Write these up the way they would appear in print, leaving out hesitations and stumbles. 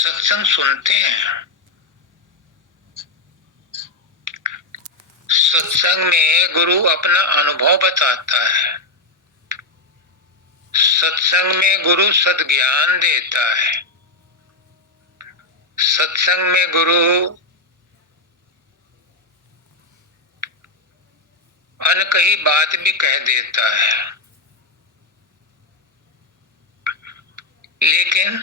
सत्संग सुनते हैं। सत्संग में गुरु अपना अनुभव बताता है। सत्संग में गुरु सद्ज्ञान देता है। सत्संग में गुरु अनकही बात भी कह देता है। लेकिन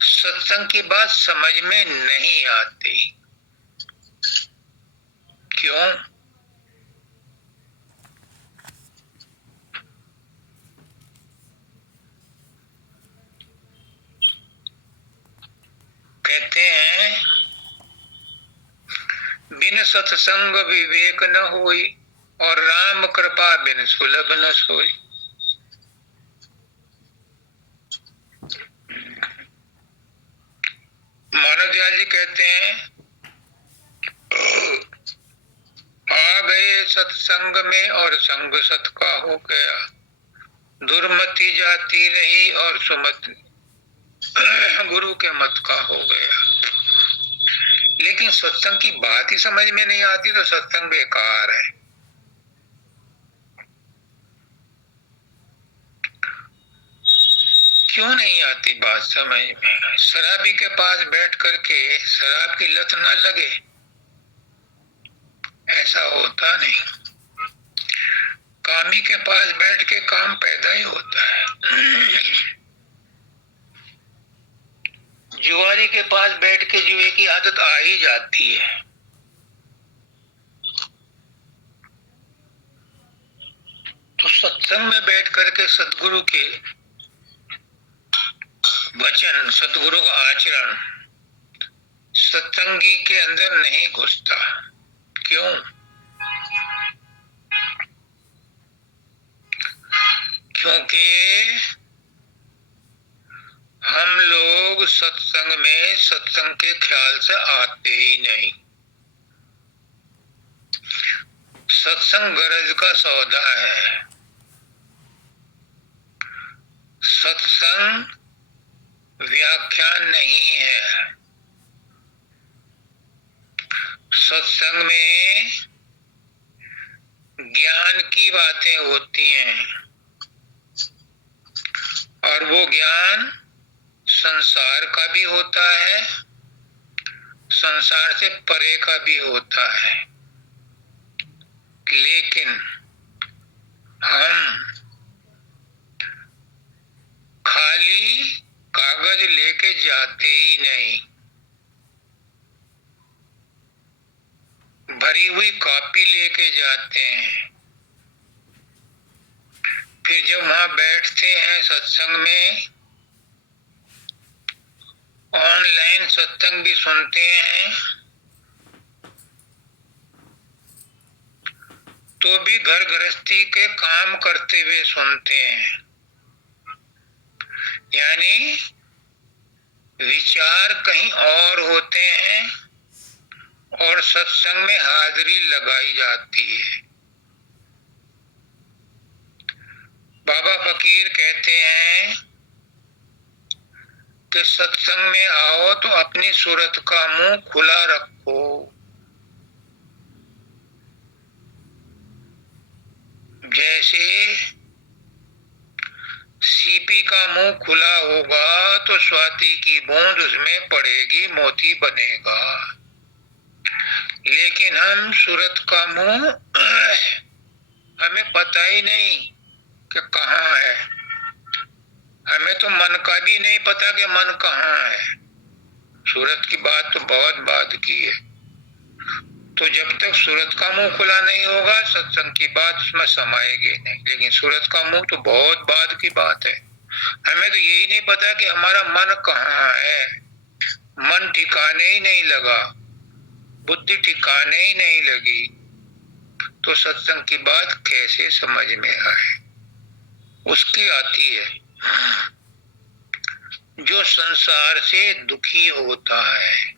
सत्संग की बात समझ में नहीं आती। क्यों? कहते हैं बिन सत्संग विवेक न होई और राम कृपा बिन सुलभ न सोई। मानवदयाल जी कहते हैं आ गए सत्संग में और संग सत का हो गया, दुर्मति जाती रही और सुमति गुरु के मत का हो गया। लेकिन सत्संग की बात ही समझ में नहीं आती तो सत्संग बेकार है। क्यों नहीं आती बात समझ में? शराबी के पास बैठ करके शराब की लत न लगे, ऐसा होता नहीं। कामी के पास बैठ के काम पैदा ही होता है। जुआरी के पास बैठ के जुए की आदत आ ही जाती है। तो सत्संग में बैठ करके सतगुरु के वचन, सतगुरु का आचरण सत्संगी के अंदर नहीं घुसता। क्यों? क्योंकि हम लोग सत्संग में सत्संग के ख्याल से आते ही नहीं। सत्संग गरज का सौदा है। सत्संग व्याख्यान नहीं है। सत्संग में ज्ञान की बातें होती हैं और वो ज्ञान संसार का भी होता है, संसार से परे का भी होता है। लेकिन हम खाली कागज लेके जाते ही नहीं, भरी हुई कॉपी लेके जाते हैं। फिर जब वहां बैठते हैं सत्संग में, ऑनलाइन सत्संग भी सुनते हैं, तो भी घर गृहस्थी के काम करते हुए सुनते हैं। यानी विचार कहीं और होते हैं और सत्संग में हाजिरी लगाई जाती है। बाबा फकीर कहते हैं कि सत्संग में आओ तो अपनी सूरत का मुंह खुला रखो। जैसे सीपी का मुंह खुला होगा तो स्वाति की बूंद उसमें पड़ेगी, मोती बनेगा। लेकिन हम सूरत का मुंह हमें पता ही नहीं कि कहाँ है। हमें तो मन का भी नहीं पता कि मन कहाँ है। सूरत की बात तो बहुत बाद की है। तो जब तक सूरत का मुंह खुला नहीं होगा सत्संग की बात उसमें समाएगी नहीं। लेकिन सूरत का मुंह तो बहुत बाद की बात है। हमें तो यही नहीं पता कि हमारा मन कहाँ है। मन ठिकाने ही नहीं लगा, बुद्धि ठिकाने ही नहीं लगी, तो सत्संग की बात कैसे समझ में आए? उसकी आती है जो संसार से दुखी होता है,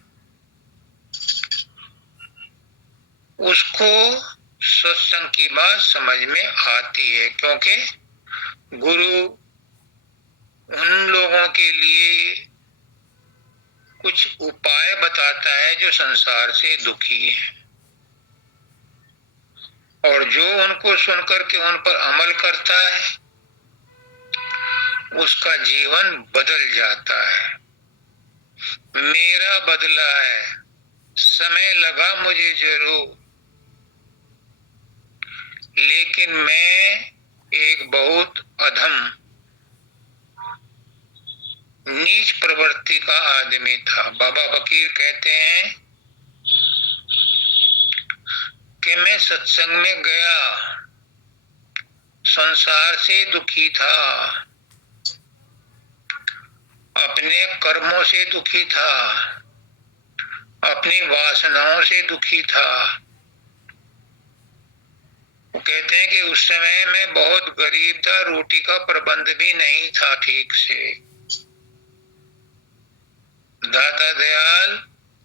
उसको सत्संग की बात समझ में आती है। क्योंकि गुरु उन लोगों के लिए कुछ उपाय बताता है जो संसार से दुखी है, और जो उनको सुनकर के उन पर अमल करता है उसका जीवन बदल जाता है। मेरा बदला है, समय लगा मुझे जरूर, लेकिन मैं एक बहुत अधम नीच प्रवृत्ति का आदमी था। बाबा फकीर कहते हैं कि मैं सत्संग में गया, संसार से दुखी था, अपने कर्मों से दुखी था, अपनी वासनाओं से दुखी था। वो कहते हैं कि उस समय मैं बहुत गरीब था, रोटी का प्रबंध भी नहीं था ठीक से। दादा दयाल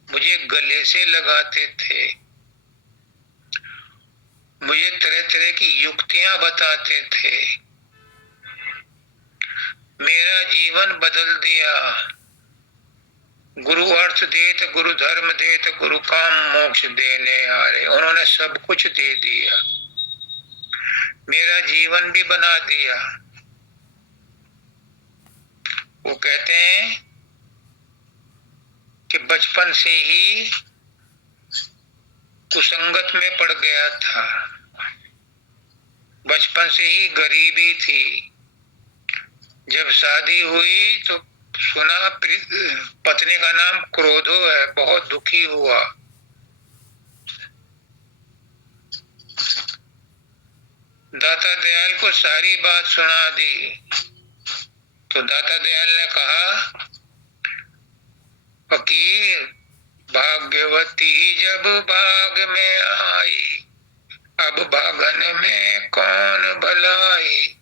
मुझे गले से लगाते थे, मुझे तरह तरह की युक्तियां बताते थे, मेरा जीवन बदल दिया। गुरु अर्थ देत, गुरु धर्म देत, गुरु काम मोक्ष देने आ रहे, उन्होंने सब कुछ दे दिया, मेरा जीवन भी बना दिया। वो कहते हैं कि बचपन से ही कुसंगत में पड़ गया था, बचपन से ही गरीबी थी। जब शादी हुई तो सुना पत्नी का नाम क्रोधो है, बहुत दुखी हुआ। दाता दयाल को सारी बात सुना दी तो दाता दयाल ने कहा, फकीर भाग्यवती जब भाग में आई, अब भागन में कौन भलाई,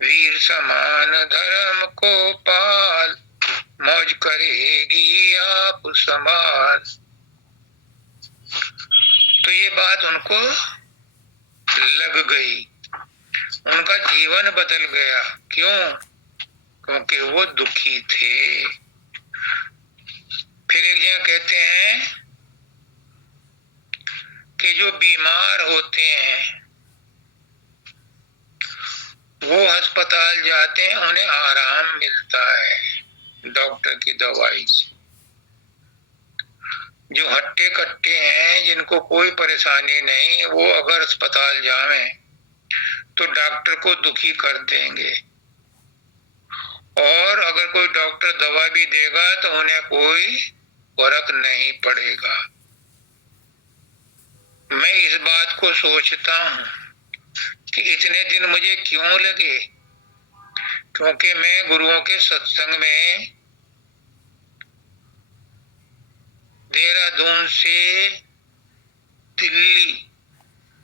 वीर समान धर्म को पाल, मौज करेगी आप संभाल। तो ये बात उनको लग गई, उनका जीवन बदल गया। क्यों? क्योंकि वो दुखी थे। फिर एक जगह कहते हैं कि जो बीमार होते हैं वो अस्पताल जाते हैं, उन्हें आराम मिलता है डॉक्टर की दवाई से। जो हट्टे कट्टे हैं, जिनको कोई परेशानी नहीं, वो अगर अस्पताल जावें तो डॉक्टर को दुखी कर देंगे, और अगर कोई डॉक्टर दवा भी देगा तो उन्हें कोई फर्क नहीं पड़ेगा। मैं इस बात को सोचता हूं कि इतने दिन मुझे क्यों लगे, क्योंकि मैं गुरुओं के सत्संग में देहरादून से दिल्ली,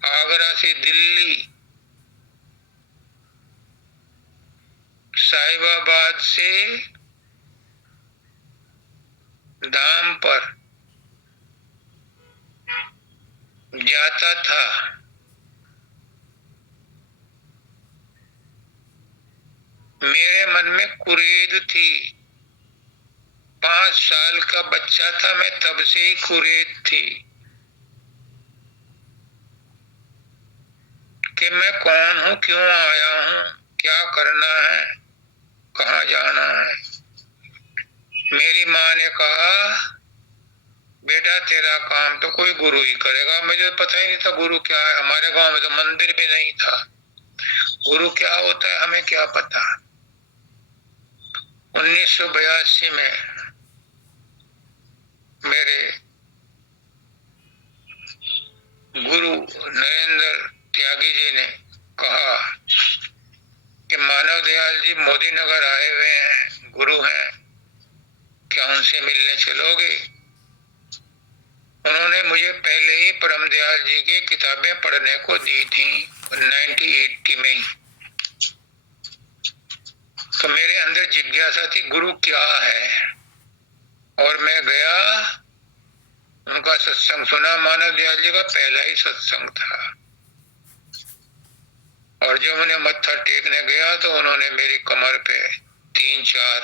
आगरा से दिल्ली, साहिबाबाद से धाम पर जाता था। मेरे मन में कुरेद थी, 5 साल का बच्चा था मैं, तब से ही कुरेद थी कि मैं कौन हूं, क्यों आया हूं, क्या करना है, कहाँ जाना है। मेरी माँ ने कहा, बेटा तेरा काम तो कोई गुरु ही करेगा। मुझे पता ही नहीं था गुरु क्या है, हमारे गांव में तो मंदिर भी नहीं था, गुरु क्या होता है हमें क्या पता। 1982 में मेरे गुरु नरेंद्र त्यागी जी ने कहा कि मानव दयाल जी मोदी नगर आए हुए हैं, गुरु हैं, क्या उनसे मिलने चलोगे? उन्होंने मुझे पहले ही परम दयाल जी की किताबें पढ़ने को दी थी 1980 में ही। तो मेरे अंदर जिज्ञासा थी गुरु क्या है, और मैं गया, उनका सत्संग सुना। मानव दयाल जी का पहला ही सत्संग था, और जब उन्हें मत्था टेकने गया तो उन्होंने मेरी कमर पे 3-4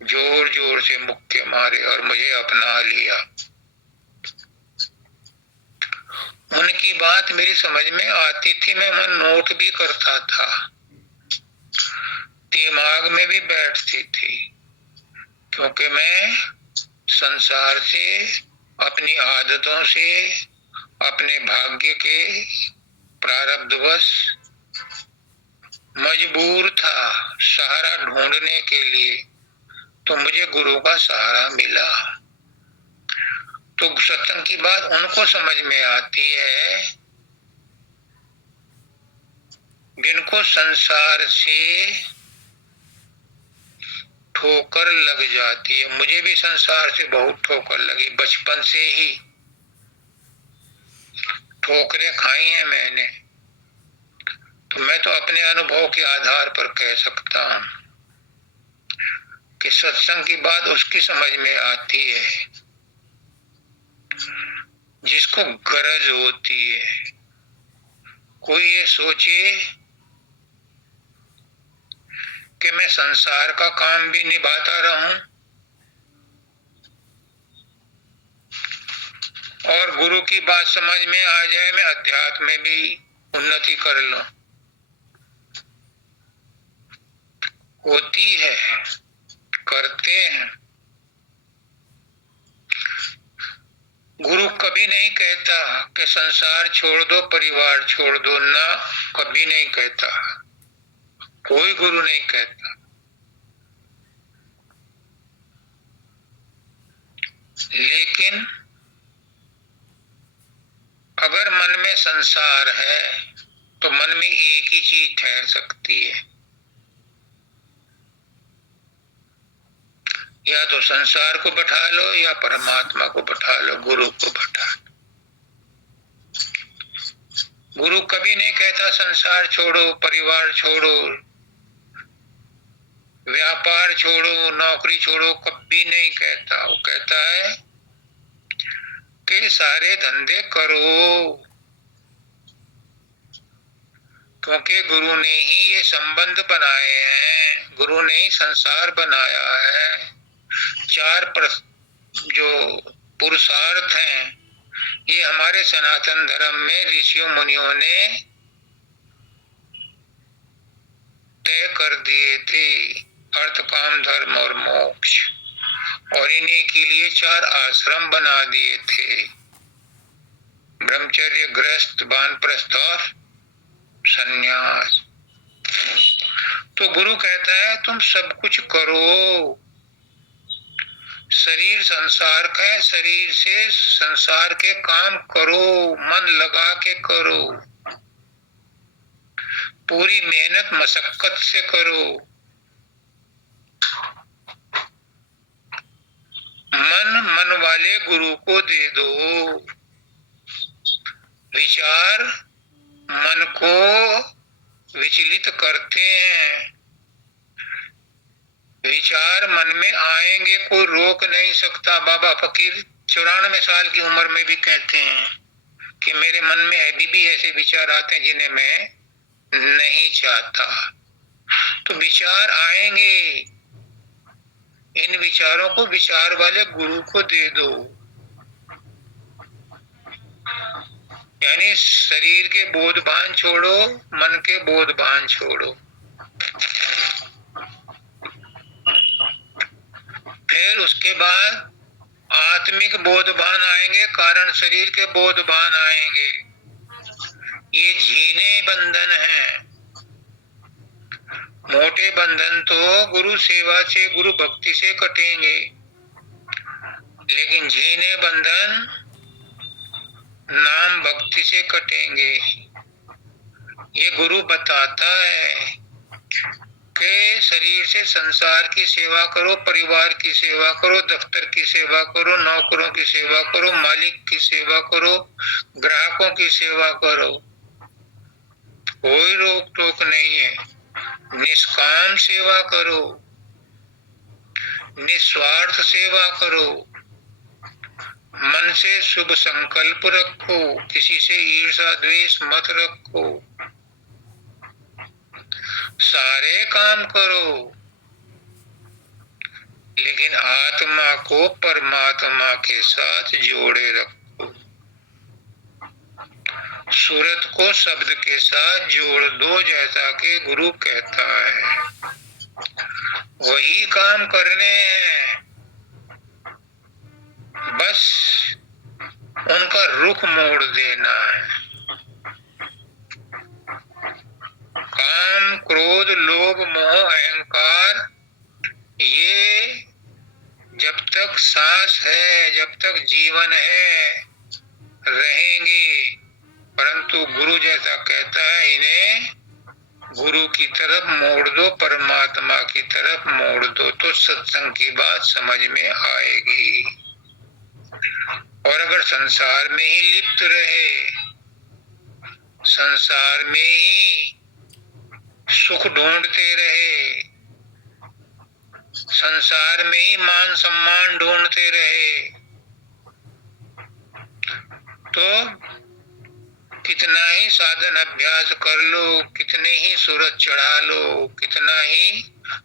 जोर जोर से मुक्के मारे और मुझे अपना लिया। उनकी बात मेरी समझ में आती थी, मैं मन नोट भी करता था, दिमाग में भी बैठती थी, क्योंकि मैं संसार से, अपनी आदतों से, अपने भाग्य के प्रारब्धवश मजबूर था सहारा ढूंढने के लिए। तो मुझे गुरु का सहारा मिला। तो सत्संग की बात उनको समझ में आती है जिनको संसार से ठोकर लग जाती है। मुझे भी संसार से बहुत ठोकर लगी, बचपन से ही ठोकरें खाई हैं मैंने। तो मैं तो अपने अनुभव के आधार पर कह सकता हूं कि सत्संग की बात उसकी समझ में आती है जिसको गरज होती है। कोई ये सोचे कि मैं संसार का काम भी निभाता रहूं और गुरु की बात समझ में आ जाए, मैं अध्यात्म में भी उन्नति कर लूं। होती है, करते हैं। गुरु कभी नहीं कहता कि संसार छोड़ दो, परिवार छोड़ दो, ना, कभी नहीं कहता। कोई गुरु नहीं कहता। लेकिन अगर मन में संसार है तो मन में एक ही चीज ठहर सकती है, या तो संसार को बैठा लो या परमात्मा को बैठा लो, गुरु को बैठा लो। गुरु कभी नहीं कहता संसार छोड़ो, परिवार छोड़ो, व्यापार छोड़ो, नौकरी छोड़ो, कभी नहीं कहता। वो कहता है कि सारे धंधे करो, क्योंकि गुरु ने ही ये संबंध बनाए हैं, गुरु ने ही संसार बनाया है। चार जो पुरुषार्थ हैं, ये हमारे सनातन धर्म में ऋषियों मुनियों ने तय कर दिए थे, अर्थ काम धर्म और मोक्ष। और इन्हीं के लिए चार आश्रम बना दिए थे, ब्रह्मचर्य, गृहस्थ, वानप्रस्थ और संन्यास। तो गुरु कहता है तुम सब कुछ करो। शरीर संसार का है, शरीर से संसार के काम करो, मन लगा के करो, पूरी मेहनत मशक्कत से करो। मन वाले गुरु को दे दो। विचार मन को विचलित करते हैं, विचार मन में आएंगे, कोई रोक नहीं सकता। बाबा फकीर 94 साल की उम्र में भी कहते हैं कि मेरे मन में अभी भी ऐसे विचार आते हैं जिन्हें मैं नहीं चाहता। तो विचार आएंगे, इन विचारों को विचार वाले गुरु को दे दो। यानी शरीर के बोधभान छोड़ो, मन के बोधभान छोड़ो। फिर उसके बाद आत्मिक बोधभान आएंगे, कारण शरीर के बोधभान आएंगे। ये झीने बंधन हैं। मोटे बंधन तो गुरु सेवा से, गुरु भक्ति से कटेंगे, लेकिन झीने बंधन नाम भक्ति से कटेंगे। ये गुरु बताता है कि शरीर से संसार की सेवा करो, परिवार की सेवा करो, दफ्तर की सेवा करो, नौकरों की सेवा करो, मालिक की सेवा करो, ग्राहकों की सेवा करो, कोई रोक टोक नहीं है। निष्काम सेवा करो, निस्वार्थ सेवा करो, मन से शुभ संकल्प रखो, किसी से ईर्ष्या द्वेष मत रखो, सारे काम करो। लेकिन आत्मा को परमात्मा के साथ जोड़े रखो। सूरत को शब्द के साथ जोड़ दो, जैसा कि गुरु कहता है। वही काम करने हैं, बस उनका रुख मोड़ देना है। काम, क्रोध, लोभ, मोह, अहंकार, ये जब तक सांस है, जब तक जीवन है, रहेंगे। परंतु गुरु जैसा कहता है, इन्हें गुरु की तरफ मोड़ दो, परमात्मा की तरफ मोड़ दो, तो सत्संग की बात समझ में आएगी। और अगर संसार में ही लिप्त रहे, संसार में ही सुख ढूंढते रहे, संसार में ही मान सम्मान ढूंढते रहे, तो कितना ही साधन अभ्यास कर लो, कितने ही सूरज चढ़ा लो, कितना ही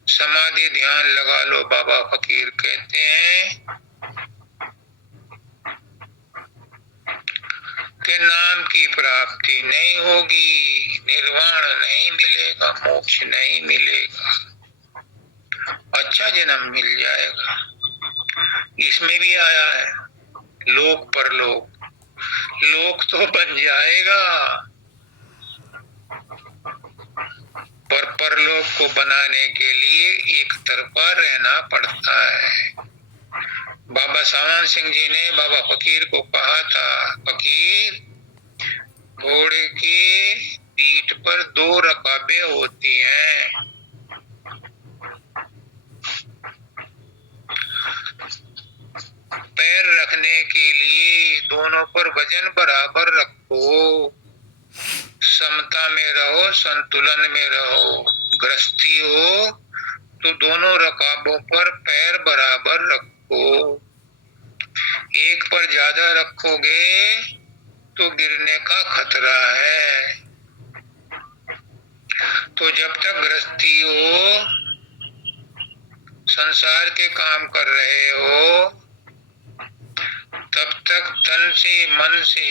समाधि ध्यान लगा लो, बाबा फकीर कहते हैं कि नाम की प्राप्ति नहीं होगी, निर्वाण नहीं मिलेगा, मोक्ष नहीं मिलेगा। अच्छा जन्म मिल जाएगा। इसमें भी आया है लोक परलोक, लोक तो बन जाएगा, पर परलोक को बनाने के लिए एक तरफा रहना पड़ता है। बाबा सावन सिंह जी ने बाबा फकीर को कहा था, फकीर, घोड़े की पीठ पर 2 रकाबें होती हैं, पैर रखने के लिए दोनों पर वजन बराबर रखो, समता में रहो, संतुलन में रहो। गृहस्थी हो तो दोनों रकाबों पर पैर बराबर रखो। एक पर ज्यादा रखोगे तो गिरने का खतरा है। तो जब तक गृहस्थी हो, संसार के काम कर रहे हो, तब तक तन से मन से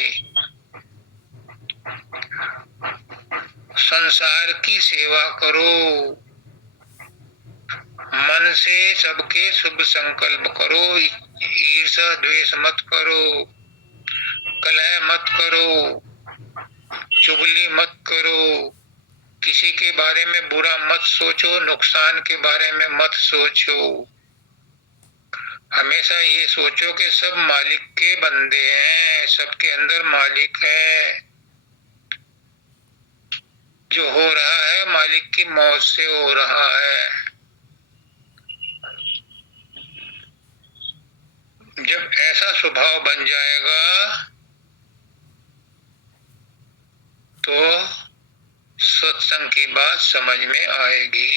संसार की सेवा करो, मन से सबके शुभ संकल्प करो, ईर्ष्या द्वेष मत करो, कलह मत करो, चुगली मत करो, किसी के बारे में बुरा मत सोचो, नुकसान के बारे में मत सोचो। हमेशा ये सोचो कि सब मालिक के बंदे हैं, सबके अंदर मालिक है। जो हो रहा है मालिक की मौत से हो रहा है। जब ऐसा स्वभाव बन जाएगा तो सत्संग की बात समझ में आएगी।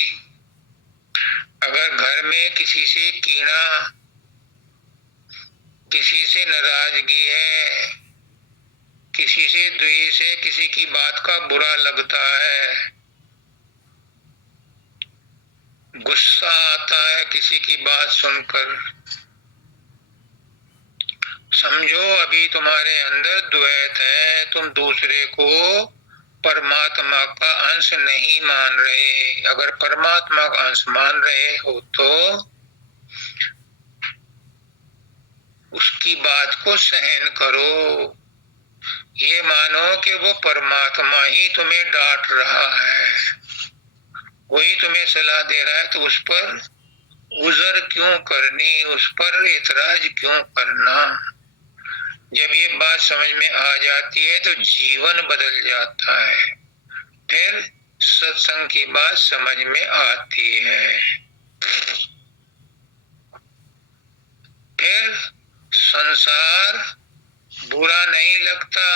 अगर घर में किसी से कीड़ा, किसी से नाराजगी है, किसी से द्वेष है, किसी की बात का बुरा लगता है, गुस्सा आता है किसी की बात सुनकर, समझो अभी तुम्हारे अंदर द्वैत है, तुम दूसरे को परमात्मा का अंश नहीं मान रहे। अगर परमात्मा का अंश मान रहे हो तो उसकी बात को सहन करो। ये मानो कि वो परमात्मा ही तुम्हें डांट रहा है, वही तुम्हें सलाह दे रहा है, तो उस पर उजर क्यों करनी, उस पर इतराज क्यों करना। जब ये बात समझ में आ जाती है तो जीवन बदल जाता है, फिर सत्संग की बात समझ में आती है। फिर संसार बुरा नहीं लगता,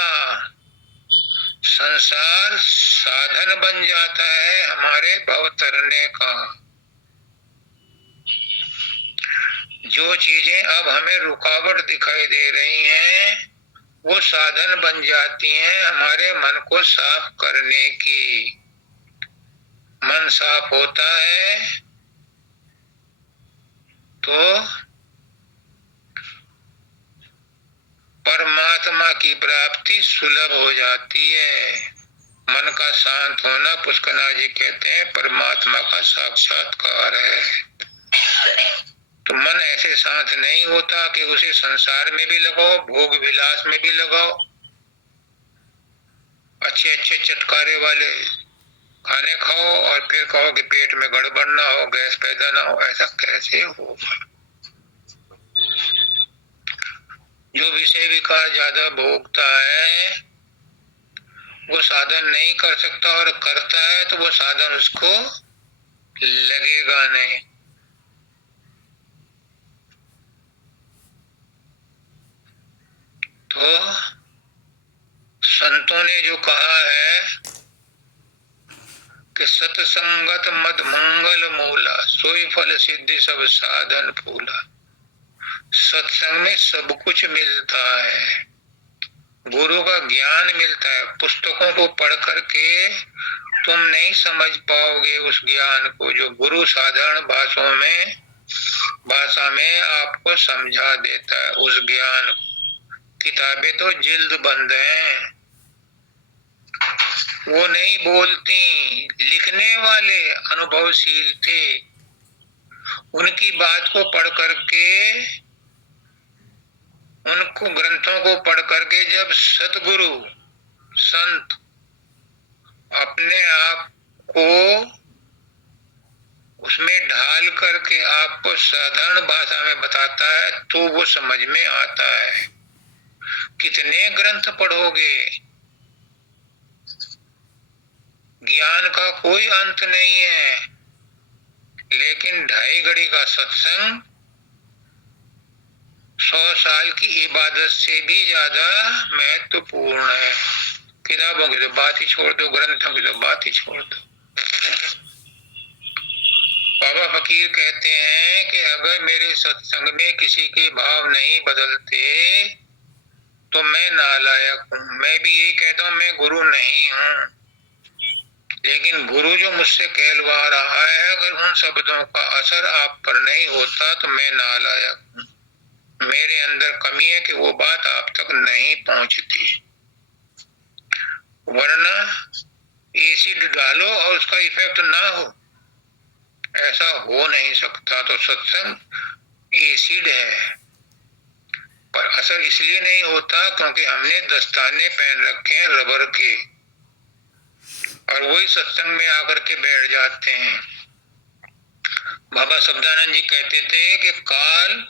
संसार साधन बन जाता है हमारे भव तरने का। जो चीजें अब हमें रुकावट दिखाई दे रही हैं, वो साधन बन जाती हैं हमारे मन को साफ करने की। मन साफ होता है तो परमात्मा की प्राप्ति सुलभ हो जाती है। मन का शांत होना, पुष्करनाथ जी कहते हैं, परमात्मा का साक्षात्कार है। तो मन ऐसे शांत नहीं होता कि उसे संसार में भी लगाओ, भोग विलास में भी लगाओ, अच्छे अच्छे चटकारे वाले खाने खाओ और फिर कहो कि पेट में गड़बड़ ना हो, गैस पैदा ना हो। ऐसा कैसे होगा? जो विषय विकार ज्यादा भोगता है वो साधन नहीं कर सकता, और करता है तो वो साधन उसको लगेगा नहीं। तो संतों ने जो कहा है कि सतसंगत मद मंगल मूला, सोई फल सिद्धि सब साधन फूला। सत्संग में सब कुछ मिलता है, गुरु का ज्ञान मिलता है। पुस्तकों को पढ़ करके तुम नहीं समझ पाओगे उस ज्ञान को, जो गुरु साधारण भाषा में आपको समझा देता है उस ज्ञान को। किताबें तो जिल्द बंद हैं, वो नहीं बोलती। लिखने वाले अनुभवशील थे, उनकी बात को पढ़ करके, उनको ग्रंथों को पढ़ करके जब सतगुरु संत अपने आप को उसमें ढाल करके आपको साधारण भाषा में बताता है तो वो समझ में आता है। कितने ग्रंथ पढ़ोगे, ज्ञान का कोई अंत नहीं है, लेकिन 2.5 घड़ी का सत्संग 100 साल की इबादत से भी ज्यादा महत्वपूर्ण है। किताबों की तो बात ही छोड़ दो, ग्रंथों की तो बात ही छोड़ दो। बाबा फकीर कहते हैं कि अगर मेरे सत्संग में किसी के भाव नहीं बदलते तो मैं नालायक हूँ। मैं भी यही कहता हूँ, मैं गुरु नहीं हूँ, लेकिन गुरु जो मुझसे कहलवा रहा है, अगर उन शब्दों का असर आप पर नहीं होता तो मैं नालायक हूँ। मेरे अंदर कमी है कि वो बात आप तक नहीं पहुंचती। वरना एसिड डालो और उसका इफेक्ट ना हो, ऐसा हो नहीं सकता। तो सत्संग एसिड है, पर असर इसलिए नहीं होता क्योंकि हमने दस्ताने पहन रखे हैं रबर के, और वही सत्संग में आकर के बैठ जाते हैं। बाबा शब्दानंद जी कहते थे कि काल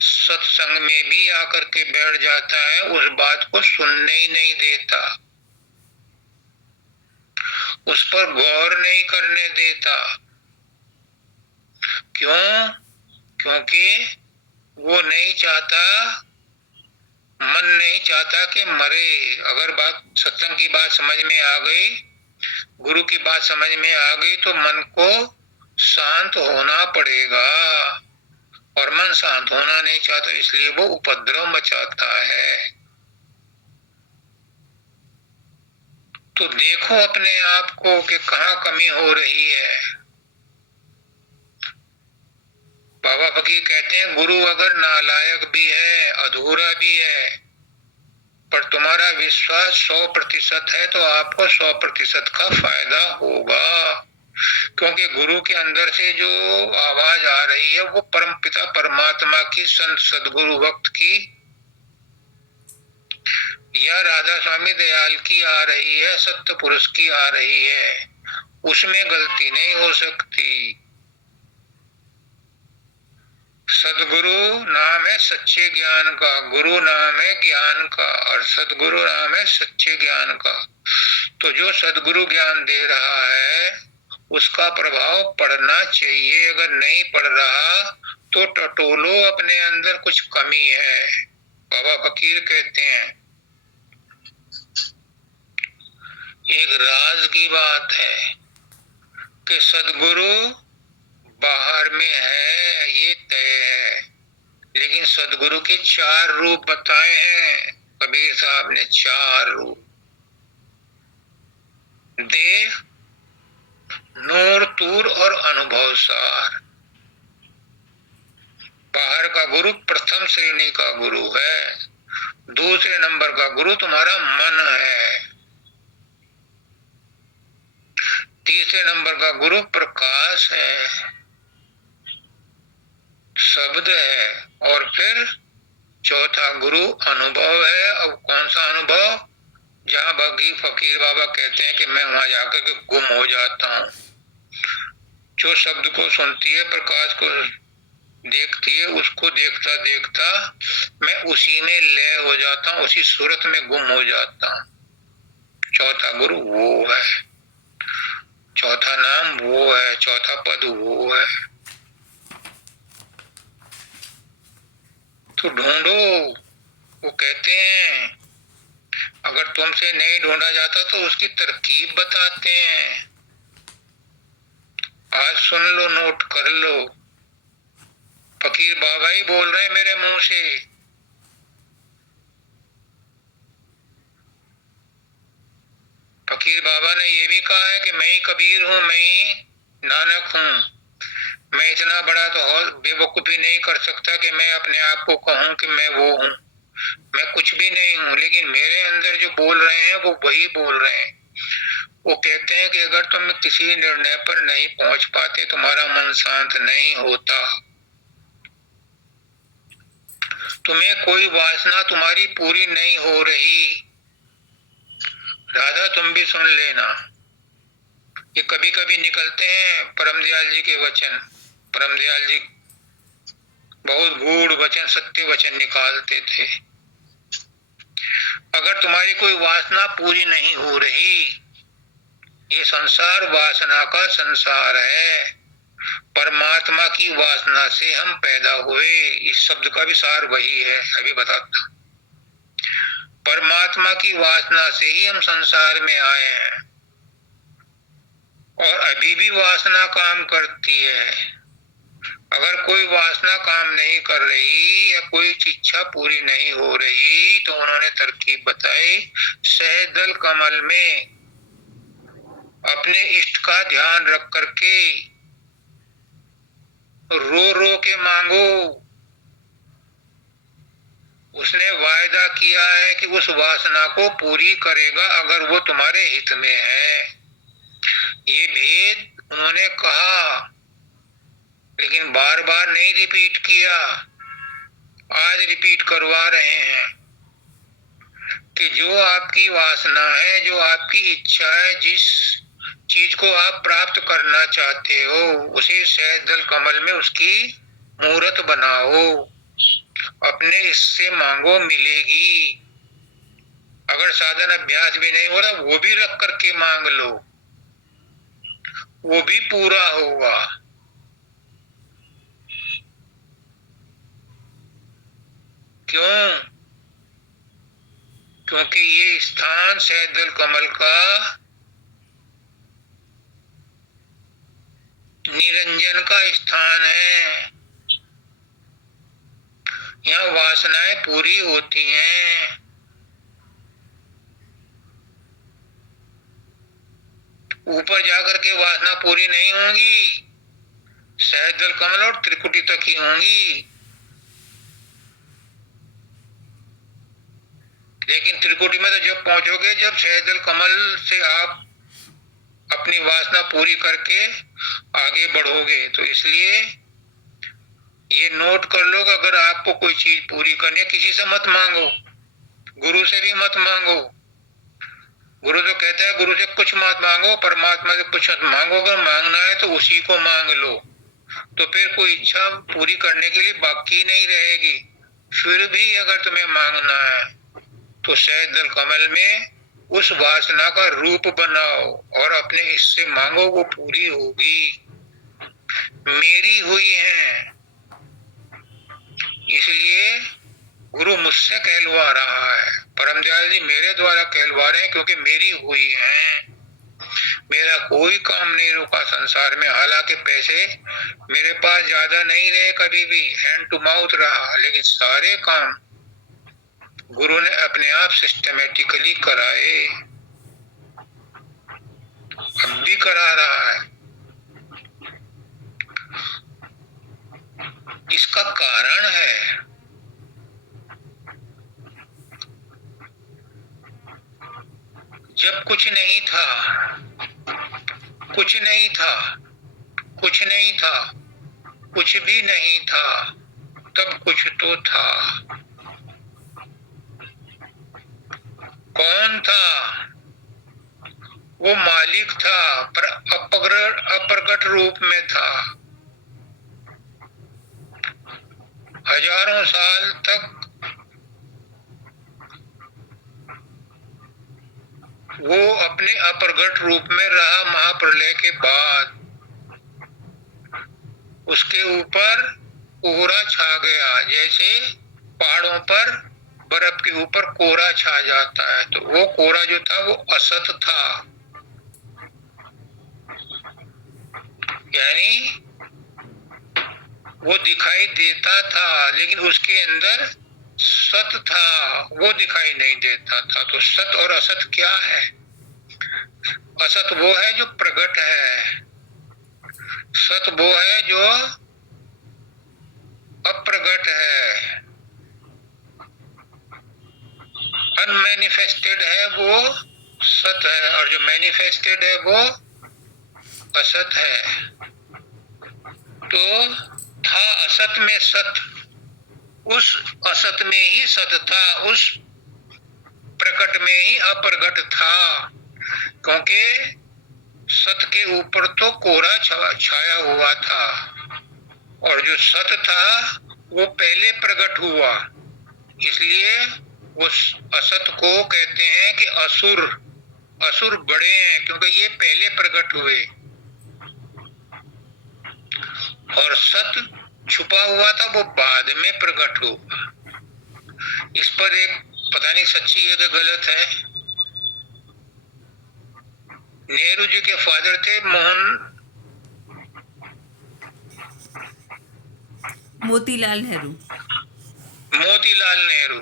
सत्संग में भी आकर के बैठ जाता है, उस बात को सुनने ही नहीं देता, उस पर गौर नहीं करने देता। क्यों? क्योंकि वो नहीं चाहता, मन नहीं चाहता कि मरे। अगर बात सत्संग की बात समझ में आ गई, गुरु की बात समझ में आ गई, तो मन को शांत होना पड़ेगा, और मन शांत होना नहीं चाहता, इसलिए वो उपद्रव मचाता है। तो देखो अपने आप को कि कहाँ कमी हो रही है। बाबा फकीर कहते हैं, गुरु अगर नालायक भी है, अधूरा भी है, पर तुम्हारा विश्वास 100% है तो आपको 100% का फायदा होगा। क्योंकि गुरु के अंदर से जो आवाज आ रही है वो परमपिता परमात्मा की, संत सदगुरु वक्त की या राधा स्वामी दयाल की आ रही है, सत्य पुरुष की आ रही है, उसमें गलती नहीं हो सकती। सदगुरु नाम है सच्चे ज्ञान का, गुरु नाम है ज्ञान का, और सदगुरु नाम है सच्चे ज्ञान का। तो जो सदगुरु ज्ञान दे रहा है उसका प्रभाव पड़ना चाहिए। अगर नहीं पड़ रहा तो टटोलो, अपने अंदर कुछ कमी है। बाबा फकीर कहते हैं, एक राज की बात है कि सदगुरु बाहर में है, ये तय है, लेकिन सदगुरु के 4 रूप बताए हैं कबीर साहब ने। 4 रूप: देह, नूर, तूर और अनुभव सार। बाहर का गुरु प्रथम श्रेणी का गुरु है, दूसरे नंबर का गुरु तुम्हारा मन है, तीसरे नंबर का गुरु प्रकाश है, शब्द है, और फिर चौथा गुरु अनुभव है। अब कौन सा अनुभव? जहाँ बाकी फकीर बाबा कहते हैं कि मैं वहां जाकर के गुम हो जाता हूँ। जो शब्द को सुनती है, प्रकाश को देखती है, उसको देखता देखता मैं उसी में लय हो जाता हूँ, उसी सूरत में गुम हो जाता हूँ। चौथा गुरु वो है, चौथा नाम वो है, चौथा पद वो है। तो ढूंढो। वो कहते हैं अगर तुमसे नहीं ढूंढा जाता तो उसकी तरकीब बताते हैं। आज सुन लो, नोट कर लो। फकीर बाबा ही बोल रहे हैं मेरे मुंह से। फकीर बाबा ने ये भी कहा है कि मैं ही कबीर हूँ, मैं ही नानक हूँ। मैं इतना बड़ा तो और बेवकूफी नहीं कर सकता कि मैं अपने आप को कहूँ कि मैं वो हूँ। मैं कुछ भी नहीं हूँ, लेकिन मेरे अंदर जो बोल रहे हैं वो वही बोल रहे हैं। वो कहते हैं कि अगर तुम किसी निर्णय पर नहीं पहुंच पाते, तुम्हारा मन शांत नहीं होता, तुम्हें कोई वासना तुम्हारी पूरी नहीं हो रही। राधा तुम भी सुन लेना, ये कभी कभी निकलते हैं परमदयाल जी के वचन। परमदयाल जी बहुत गूढ़ वचन, सत्य वचन निकालते थे। अगर तुम्हारी कोई वासना पूरी नहीं हो रही, ये संसार वासना का संसार है। परमात्मा की वासना से हम पैदा हुए, इस शब्द का भी सार वही है, अभी बताता। परमात्मा की वासना से ही हम संसार में आए हैं, और अभी भी वासना काम करती है। अगर कोई वासना काम नहीं कर रही या कोई इच्छा पूरी नहीं हो रही, तो उन्होंने तरकीब बताई, सहदल कमल में अपने इष्ट का ध्यान रख करके रो रो के मांगो। उसने वायदा किया है कि उस वासना को पूरी करेगा अगर वो तुम्हारे हित में है। ये भेद उन्होंने कहा, लेकिन बार बार नहीं रिपीट किया। आज रिपीट करवा रहे हैं कि जो आपकी वासना है, जो आपकी इच्छा है, जिस चीज को आप प्राप्त करना चाहते हो, उसे सहजल कमल में उसकी मूर्त बनाओ, अपने इससे मांगो, मिलेगी। अगर साधन अभ्यास भी नहीं हो रहा, वो भी रख करके मांग लो, वो भी पूरा होगा। क्यों? क्योंकि ये स्थान सहजल कमल का निरंजन का स्थान है। यहाँ वासनाएं पूरी होती हैं। ऊपर जाकर के वासना पूरी नहीं होंगी, सहजल कमल और त्रिकुटी तक ही होंगी। लेकिन त्रिकुटी में तो जब पहुंचोगे, जब सहजल कमल से आप अपनी वासना पूरी करके आगे बढ़ोगे। तो इसलिए ये नोट कर लो कि अगर आपको कोई चीज पूरी करनी है, किसी से मत मांगो, गुरु से भी मत मांगो। गुरु तो कहता है गुरु से कुछ मत मांगो, परमात्मा से कुछ मत मांगो। अगर मांगना है तो उसी को मांग लो, तो फिर कोई इच्छा पूरी करने के लिए बाकी नहीं रहेगी। फिर भी अगर तुम्हें मांगना है तो सहजल कमल में उस वासना का रूप बनाओ और अपने इससे मांगो, वो पूरी होगी। मेरी हुई है, इसलिए गुरु मुझसे कहलवा रहा है। परमदयाल जी मेरे द्वारा कहलवा रहे हैं, क्योंकि मेरी हुई है। मेरा कोई काम नहीं रुका संसार में। हालांकि पैसे मेरे पास ज्यादा नहीं रहे, कभी भी हैंड टू माउथ रहा, लेकिन सारे काम गुरु ने अपने आप सिस्टमेटिकली कराए, अब भी करा रहा है। इस उसका कारण है। जब कुछ नहीं था, कुछ नहीं था, कुछ नहीं था, कुछ भी नहीं था, तब कुछ तो था। कौन था? वो मालिक था, पर अप्रगट रूप में था। हजारों साल तक वो अपने अप्रगट रूप में रहा। महाप्रलय के बाद उसके ऊपर कोहरा छा गया, जैसे पहाड़ों पर बर्फ के ऊपर कोहरा छा जाता है। तो वो कोहरा जो था वो असत था, यानी वो दिखाई देता था लेकिन उसके अंदर सत था, वो दिखाई नहीं देता था। तो सत और असत क्या है? असत वो है जो प्रकट है, सत वो है जो अप्रगट है, अनमैनिफेस्टेड है वो सत है, और जो मैनिफेस्टेड है वो असत है। तो था असत में सत, उस असत में ही सत था, उस प्रकट में ही अप्रगट था, क्योंकि सत के ऊपर तो कोहरा छाया हुआ था, और जो सत था वो पहले प्रकट हुआ। इसलिए उस असत को कहते हैं कि असुर, असुर बड़े हैं, क्योंकि ये पहले प्रकट हुए, और सत छुपा हुआ था वो बाद में प्रकट हुआ। इस पर एक पता नहीं सच्ची है कि गलत है। नेहरू जी के फादर थे मोतीलाल नेहरू। मोतीलाल नेहरू।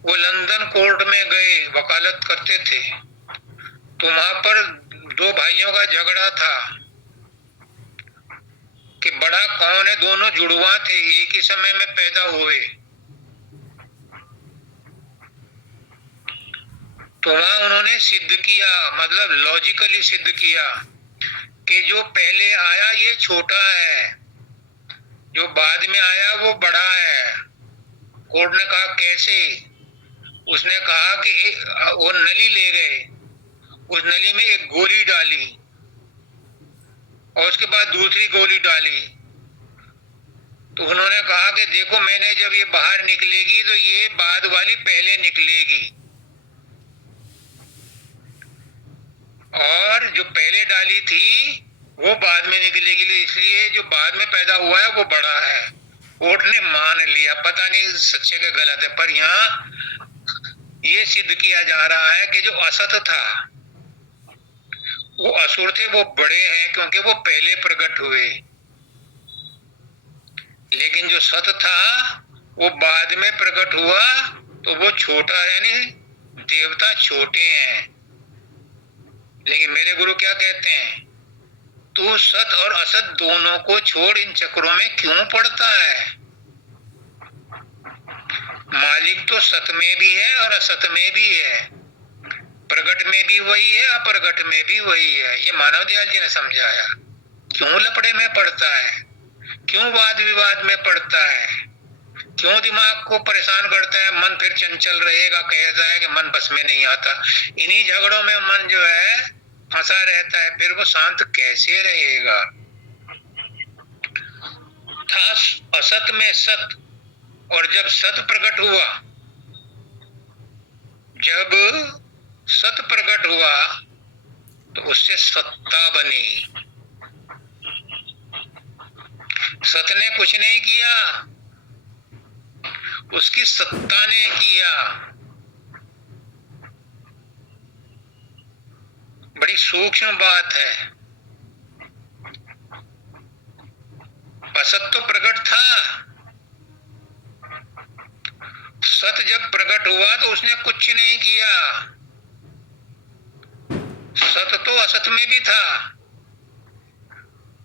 वो लंदन कोर्ट में गए, वकालत करते थे, तो वहां पर दो भाइयों का झगड़ा था कि बड़ा कौन है। दोनों जुड़वा थे, एक ही समय में पैदा हुए। तो वहां उन्होंने सिद्ध किया, मतलब लॉजिकली सिद्ध किया कि जो पहले आया ये छोटा है, जो बाद में आया वो बड़ा है। कोर्ट ने कहा कैसे? उसने कहा कि वो नली ले गए, उस नली में एक गोली डाली और उसके बाद दूसरी गोली डाली। तो उन्होंने कहा कि देखो, मैंने जब ये बाहर निकलेगी तो ये बाद वाली पहले निकलेगी, और जो पहले डाली थी वो बाद में निकलेगी, इसलिए जो बाद में पैदा हुआ है वो बड़ा है। कोर्ट ने मान लिया, पता नहीं सच्चे का गलत है, पर यहाँ ये सिद्ध किया जा रहा है कि जो असत था, वो असुर थे, वो बड़े हैं क्योंकि वो पहले प्रकट हुए, लेकिन जो सत था वो बाद में प्रकट हुआ, तो वो छोटा है, यानी देवता छोटे हैं। लेकिन मेरे गुरु क्या कहते हैं? तू सत और असत दोनों को छोड़ इन चक्रों में क्यों पड़ता है? मालिक तो सत में भी है और असत में भी है, प्रकट में भी वही है, अप्रकट में भी वही है। ये मानव दयाल जी ने समझाया। क्यों लपड़े में पड़ता है? क्यों वाद विवाद में पड़ता है? क्यों दिमाग को परेशान करता है? मन फिर चंचल रहेगा, कहता है कि मन बस में नहीं आता। इन्हीं झगड़ों में मन जो है फंसा रहता है, फिर वो शांत कैसे रहेगा? था असत में सत, और जब सत प्रकट हुआ, जब सत प्रकट हुआ तो उससे सत्ता बनी। सत ने कुछ नहीं किया, उसकी सत्ता ने किया। बड़ी सूक्ष्म बात है। असत तो प्रकट था, सत जब प्रकट हुआ तो उसने कुछ नहीं किया। सत तो असत में भी था,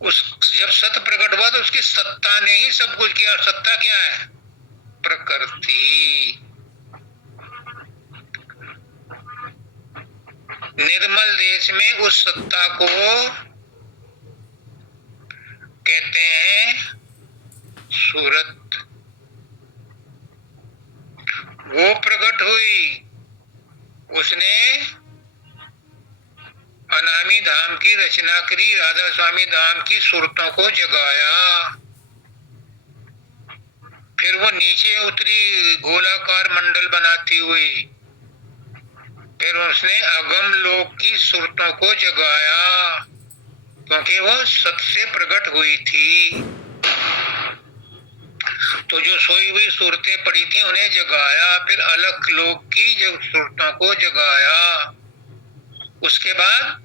उस जब सत प्रकट हुआ तो उसकी सत्ता ने ही सब कुछ किया। सत्ता क्या है? प्रकृति। निर्मल देश में उस सत्ता को कहते हैं सूरत। वो प्रकट हुई, उसने अनामी धाम की रचना करी, राधा स्वामी धाम की सूरतों को जगाया। फिर वो नीचे उतरी गोलाकार मंडल बनाती हुई, फिर उसने अगम लोक की सूरतों को जगाया, क्योंकि वो सत से प्रकट हुई थी। तो जो सोई हुई सूरतें पड़ी थी उन्हें जगाया, फिर अलग लोक की जब सूरतों को जगाया, उसके बाद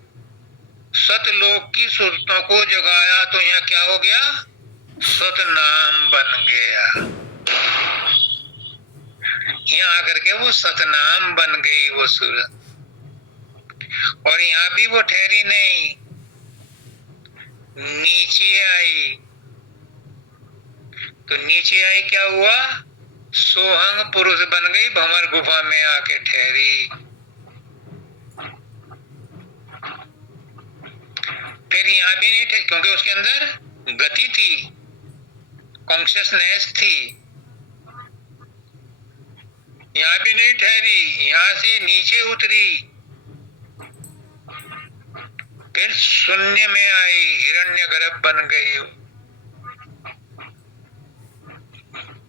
सतलोक की सूरतों को जगाया। तो यहाँ क्या हो गया? सतनाम बन गया। यहाँ आकर के वो सतनाम बन गई वो सूरत। और यहाँ भी वो ठहरी नहीं, नीचे आई। तो नीचे आई क्या हुआ? सोहंग पुरुष बन गई, भंवर गुफा में आके ठहरी। फिर यहाँ भी नहीं ठहरी, क्योंकि उसके अंदर गति थी, कॉन्शियसनेस थी। यहाँ भी नहीं ठहरी, यहाँ से नीचे उतरी, फिर शून्य में आई, हिरण्यगर्भ बन गई,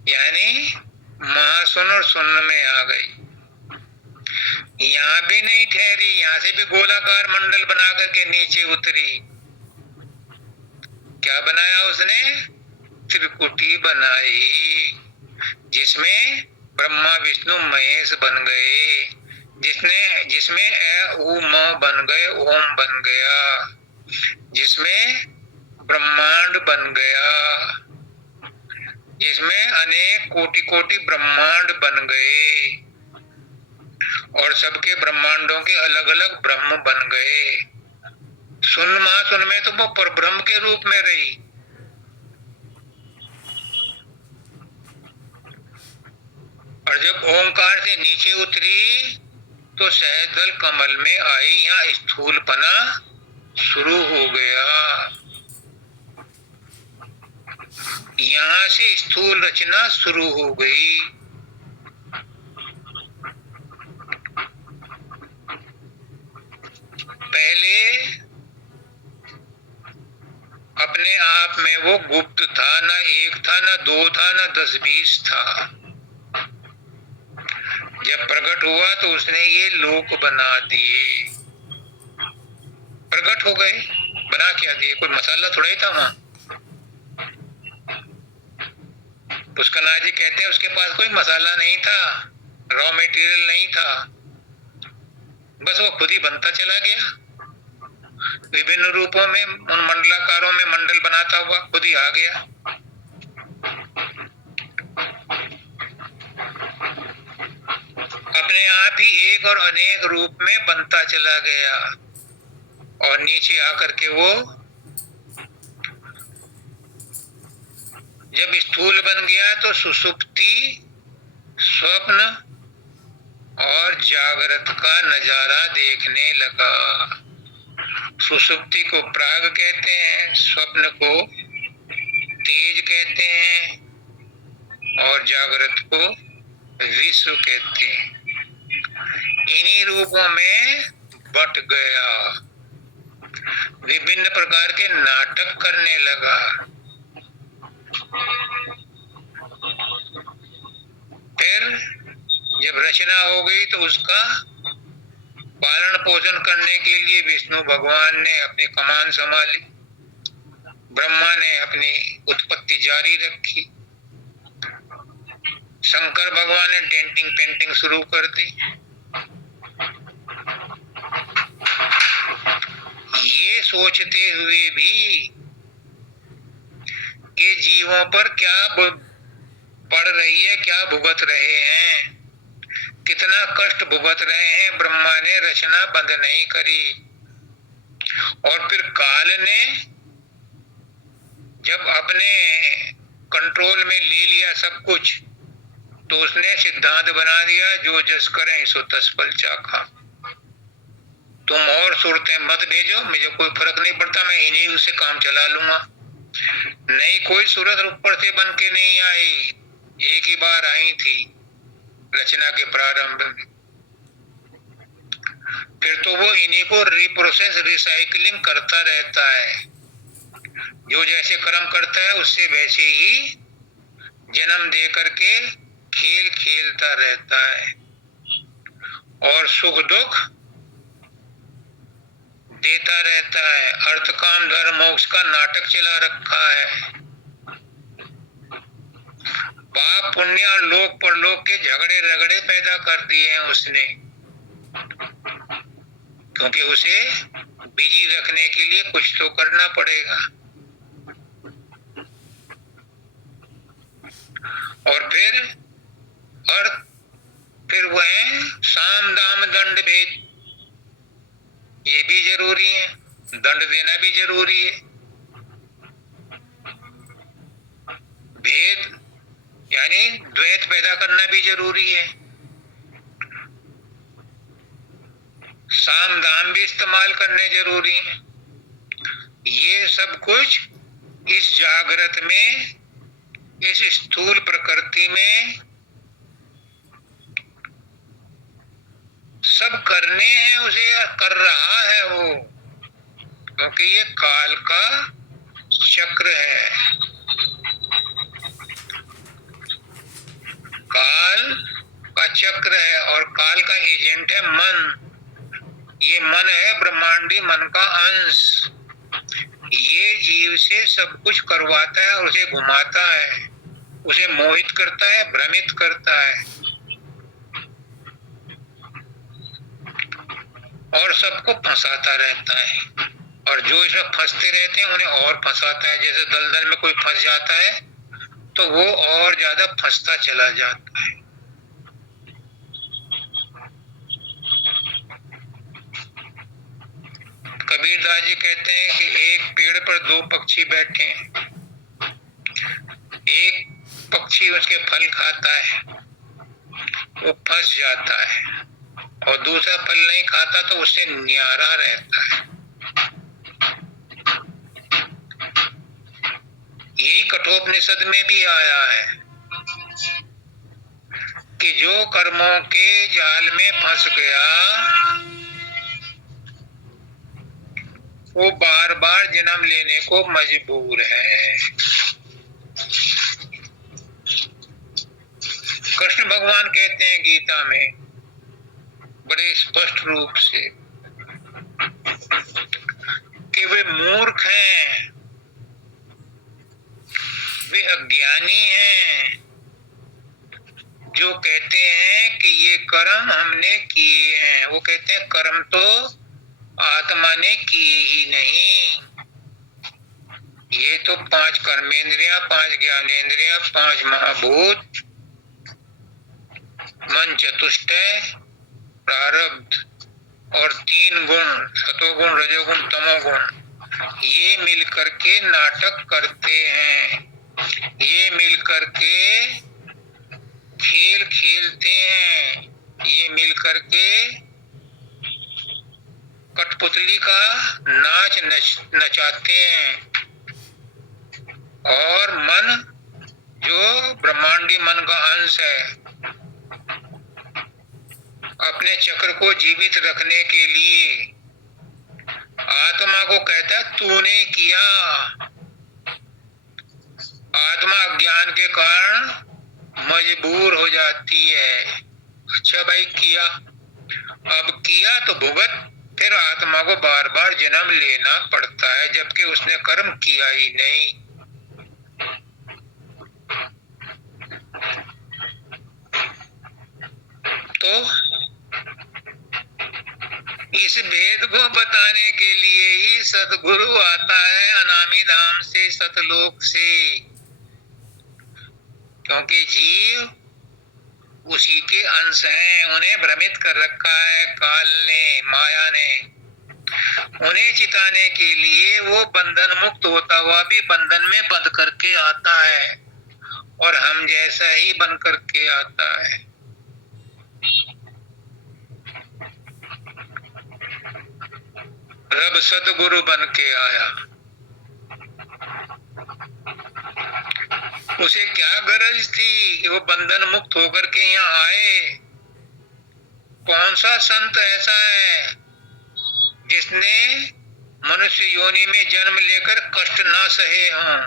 यानी महाशून्य और शून्य में आ गई। यहाँ भी नहीं ठहरी, यहाँ से भी गोलाकार मंडल बना करके नीचे उतरी। क्या बनाया उसने? त्रिकुटी बनाई, जिसमें ब्रह्मा विष्णु महेश बन गए, जिसमें अ उ म बन गए, ओम बन गया, जिसमें ब्रह्मांड बन गया, जिसमें अनेक कोटि कोटि ब्रह्मांड बन गए, और सबके ब्रह्मांडों के अलग अलग ब्रह्म बन गए। शून्य महाशून्य में तो वो परब्रह्म के रूप में रही। और जब ओंकार से नीचे उतरी तो सहजल कमल में आई, यहाँ स्थूलपना शुरू हो गया। यहाँ से स्थूल रचना शुरू हो गई। पहले अपने आप में वो गुप्त था, ना एक था, ना दो था, ना 10-20 था। जब प्रकट हुआ तो उसने ये लोक बना दिए, प्रकट हो गए। बना क्या दिए? कोई मसाला थोड़ा ही था वहां। पुष्करनाथ जी कहते हैं उसके पास कोई मसाला नहीं था, रॉ मटेरियल नहीं था, बस वो खुद ही बनता चला गया। विभिन्न रूपों में उन मंडलाकारों में मंडल बनाता हुआ खुद ही आ गया। अपने आप ही एक और अनेक रूप में बनता चला गया, और नीचे आकर के वो जब स्थूल बन गया तो सुषुप्ति, स्वप्न और जागृत का नजारा देखने लगा। सुषुप्ति को प्राग कहते हैं, स्वप्न को तेज कहते हैं, और जागृत को विश्व कहते हैं। इन्हीं रूपों में बट गया, विभिन्न प्रकार के नाटक करने लगा। फिर जब रचना हो गई तो उसका पालन पोषण करने के लिए विष्णु भगवान ने अपनी कमान संभाली, ब्रह्मा ने अपनी उत्पत्ति जारी रखी, शंकर भगवान ने डेंटिंग पेंटिंग शुरू कर दी। ये सोचते हुए भी कि जीवों पर क्या पड़ रही है, क्या भुगत रहे हैं, कितना कष्ट भुगत रहे हैं, ब्रह्मा ने रचना बंद नहीं करी। और फिर काल ने जब अपने कंट्रोल में ले लिया सब कुछ, तो उसने सिद्धांत बना दिया, जो जस करें सो तस फल चाखा। तुम और सूरतें मत भेजो, मुझे कोई फर्क नहीं पड़ता, मैं इन्हीं से काम चला लूंगा। नई कोई सूरत ऊपर से बन के नहीं आई, एक ही बार आई थी रचना के प्रारंभ में। फिर तो वो इन्हीं को रिप्रोसेस रिसाइकलिंग करता रहता है। जो जैसे कर्म करता है उससे वैसे ही जन्म दे करके खेल खेलता रहता है और सुख दुख देता रहता है। अर्थ काम धर्म मोक्ष का नाटक चला रखा है। पाप पुण्य और लोक परलोक के झगड़े रगड़े पैदा कर दिए हैं उसने, क्योंकि उसे बिजी रखने के लिए कुछ तो करना पड़ेगा। और फिर वह साम दाम दंड भेद, ये भी जरूरी है, दंड देना भी जरूरी है। भेद यानी द्वैत पैदा करना भी जरूरी है। साम दाम भी इस्तेमाल करने जरूरी है। ये सब कुछ इस जागृत में, इस स्थूल प्रकृति में सब करने हैं उसे, कर रहा है वो, क्योंकि ये काल का चक्र है। काल का चक्र है और काल का एजेंट है मन। ये मन है ब्रह्मांडी मन का अंश। ये जीव से सब कुछ करवाता है और उसे घुमाता है, उसे मोहित करता है, भ्रमित करता है और सबको फंसाता रहता है। और जो इसमें फंसते रहते हैं उन्हें और फंसाता है। जैसे दलदल में कोई फंस जाता है तो वो और ज्यादा फंसता चला जाता है। कबीरदास जी कहते हैं कि एक पेड़ पर दो पक्षी बैठे हैं, एक पक्षी उसके फल खाता है, वो फंस जाता है, और दूसरा फल नहीं खाता तो उससे न्यारा रहता है। यही कठोपनिषद में भी आया है कि जो कर्मों के जाल में फंस गया वो बार बार जन्म लेने को मजबूर है। कृष्ण भगवान कहते हैं गीता में बड़े स्पष्ट रूप से कि वे मूर्ख हैं, वे अज्ञानी हैं, जो कहते हैं कि ये कर्म हमने किए हैं। वो कहते हैं कर्म तो आत्मा ने किए ही नहीं, ये तो 5 कर्मेंद्रियां, 5 ज्ञानेंद्रियां, 5 महाभूत, मन चतुष्टय, प्रारब्ध और 3 गुण, सतोगुण, रजोगुण, तमोगुण, ये मिलकर के नाटक करते हैं। ये मिलकर के खेल खेलते हैं। ये मिलकर के कठपुतली का नाच नचाते हैं। और मन, जो ब्रह्मांडी मन का अंश है, अपने चक्र को जीवित रखने के लिए आत्मा को कहता है तूने किया। आत्मा अज्ञान के कारण मजबूर हो जाती है। अच्छा भाई किया, अब किया तो भुगत। फिर आत्मा को बार बार जन्म लेना पड़ता है, जबकि उसने कर्म किया ही नहीं। तो इस भेद को बताने के लिए ही सतगुरु आता है अनामी धाम से, सतलोक से, क्योंकि जीव उसी के अंश हैं। उन्हें भ्रमित कर रखा है काल ने, माया ने। उन्हें चिताने के लिए वो बंधन मुक्त होता हुआ भी बंधन में बंध करके आता है और हम जैसा ही बन करके आता है। रब सतगुरु बन के आया। उसे क्या गरज थी कि वो बंधन मुक्त होकर के यहाँ आए? कौन सा संत ऐसा है जिसने मनुष्य योनि में जन्म लेकर कष्ट ना सहे हों?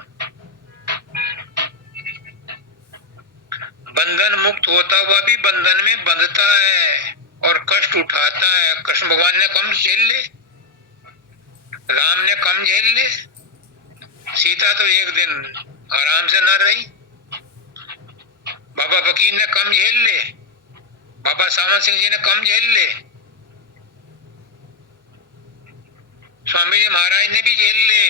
बंधन मुक्त होता हुआ भी बंधन में बंधता है और कष्ट उठाता है। कृष्ण भगवान ने कम झेल ले, राम ने कम झेल ले, सीता तो एक दिन आराम से न रही। बाबा फकीर ने कम झेल ले, बाबा सामंत सिंह जी ने कम झेल ले, स्वामी जी महाराज ने भी झेल ले,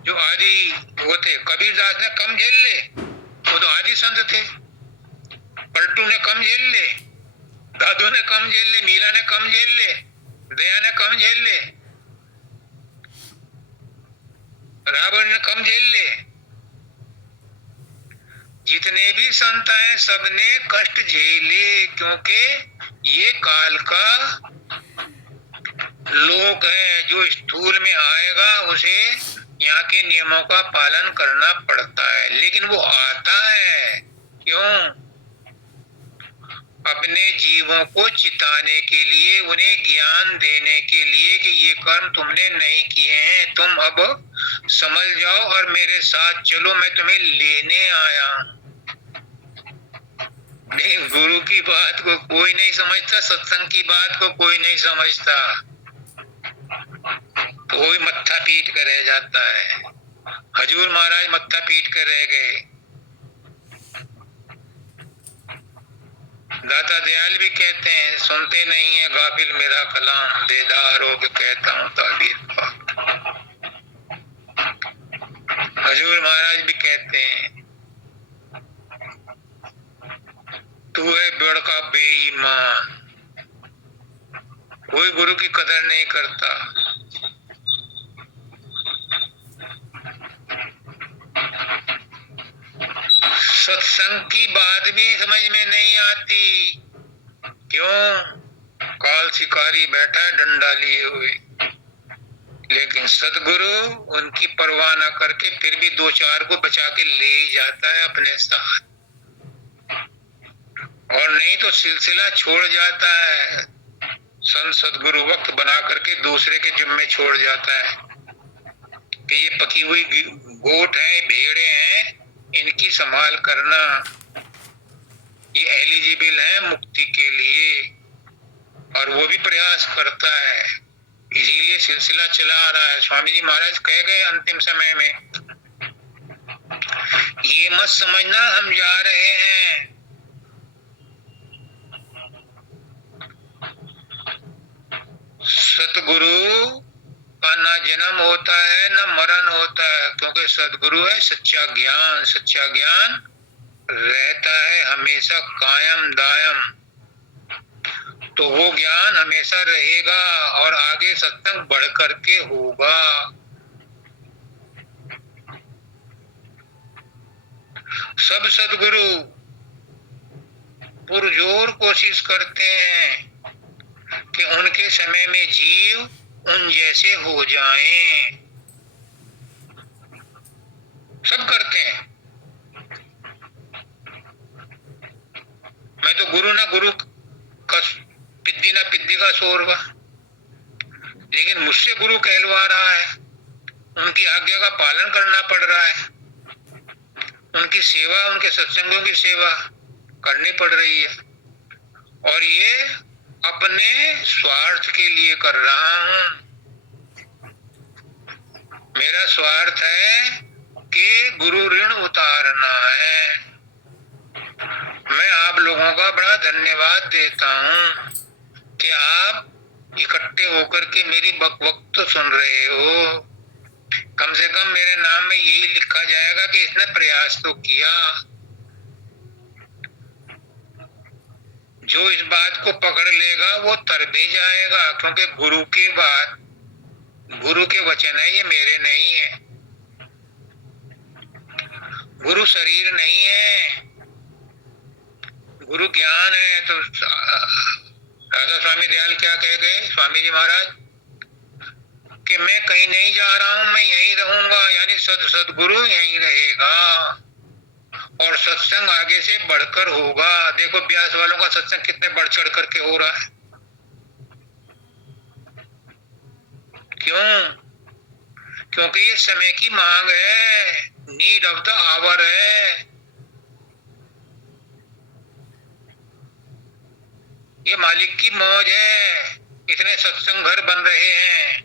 जो आदि वो थे। कबीरदास ने कम झेल ले, वो तो आदि संत थे। पलटू ने कम झेल ले, दादू ने कम झेल ले, मीरा ने कम झेल ले, दया ने कम झेल ले, रावण ने कम झेल ले। जितने भी संत हैं सबने कष्ट झेले, क्योंकि ये काल का लोक है। जो स्थूल में आएगा उसे यहाँ के नियमों का पालन करना पड़ता है, लेकिन वो आता है क्यों? अपने जीवों को चिताने के लिए, उन्हें ज्ञान देने के लिए कि ये कर्म तुमने नहीं किए हैं, तुम अब समझ जाओ और मेरे साथ चलो, मैं तुम्हें लेने आया। नहीं, गुरु की बात को कोई नहीं समझता, सत्संग की बात को कोई नहीं समझता, कोई मत्था पीट कर रह जाता है। हजूर महाराज मत्था पीट कर रह गए। दाता दयाल भी कहते हैं, सुनते नहीं है गाफिल मेरा कलाम, देदार होके कहता हूँ ताबीर पाक। हजूर महाराज भी कहते हैं, तू है बड़का बेईमान। कोई गुरु की कदर नहीं करता। सत्संग की बात भी समझ में नहीं आती। क्यों? काल शिकारी बैठा है डंडा लिए हुए, लेकिन सदगुरु उनकी परवाह न करके फिर भी दो चार को बचा के ले जाता है अपने साथ, और नहीं तो सिलसिला छोड़ जाता है। संत सदगुरु वक्त बना करके दूसरे के जिम्मे छोड़ जाता है कि ये पकी हुई गोट है, भेड़े हैं, इनकी संभाल करना, ये एलिजिबल है मुक्ति के लिए, और वो भी प्रयास करता है। इसीलिए सिलसिला चला आ रहा है। स्वामी जी महाराज कह गए अंतिम समय में, ये मत समझना हम जा रहे हैं, सतगुरु का ना जन्म होता है ना मरण होता है, क्योंकि सदगुरु है सच्चा ज्ञान। सच्चा ज्ञान रहता है हमेशा कायम दायम, तो वो ज्ञान हमेशा रहेगा और आगे सत्संग बढ़ करके होगा। सब सदगुरु पुरजोर कोशिश करते हैं कि उनके समय में जीव उन जैसे हो जाएं। सब करते हैं। मैं तो गुरु ना गुरु का पिद्दी ना पिद्दी का शोरबा, लेकिन मुझसे गुरु कहलवा रहा है, उनकी आज्ञा का पालन करना पड़ रहा है, उनकी सेवा, उनके सत्संगों की सेवा करनी पड़ रही है, और ये अपने स्वार्थ के लिए कर रहा हूं। मेरा स्वार्थ है कि गुरु ऋण उतारना है। मैं आप लोगों का बड़ा धन्यवाद देता हूं कि आप इकट्ठे होकर के मेरी बकबक तो सुन रहे हो। कम से कम मेरे नाम में यही लिखा जाएगा कि इसने प्रयास तो किया। जो इस बात को पकड़ लेगा वो तर भी जाएगा, क्योंकि गुरु के वचन है, ये मेरे नहीं है। गुरु शरीर नहीं है, गुरु ज्ञान है। तो राधा स्वामी दयाल क्या कह गए स्वामी जी महाराज, कि मैं कहीं नहीं जा रहा हूं, मैं यहीं रहूंगा, यानी सदगुरु यहीं रहेगा और सत्संग आगे से बढ़कर होगा। देखो ब्यास वालों का सत्संग कितने बढ़ चढ़ करके हो रहा है। क्यों? क्योंकि ये समय की मांग है, नीड ऑफ द आवर है। ये मालिक की मौज है। इतने सत्संग घर बन रहे हैं,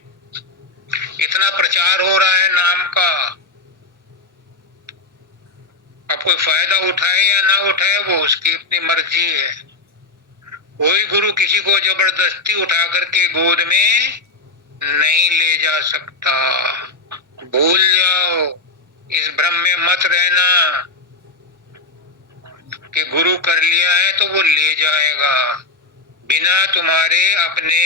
इतना प्रचार हो रहा है नाम का। अब कोई फायदा उठाए या ना उठाए वो उसकी अपनी मर्जी है। कोई गुरु किसी को जबरदस्ती उठा करके गोद में नहीं ले जा सकता। भूल जाओ, इस भ्रम में मत रहना कि गुरु कर लिया है तो वो ले जाएगा, बिना तुम्हारे अपने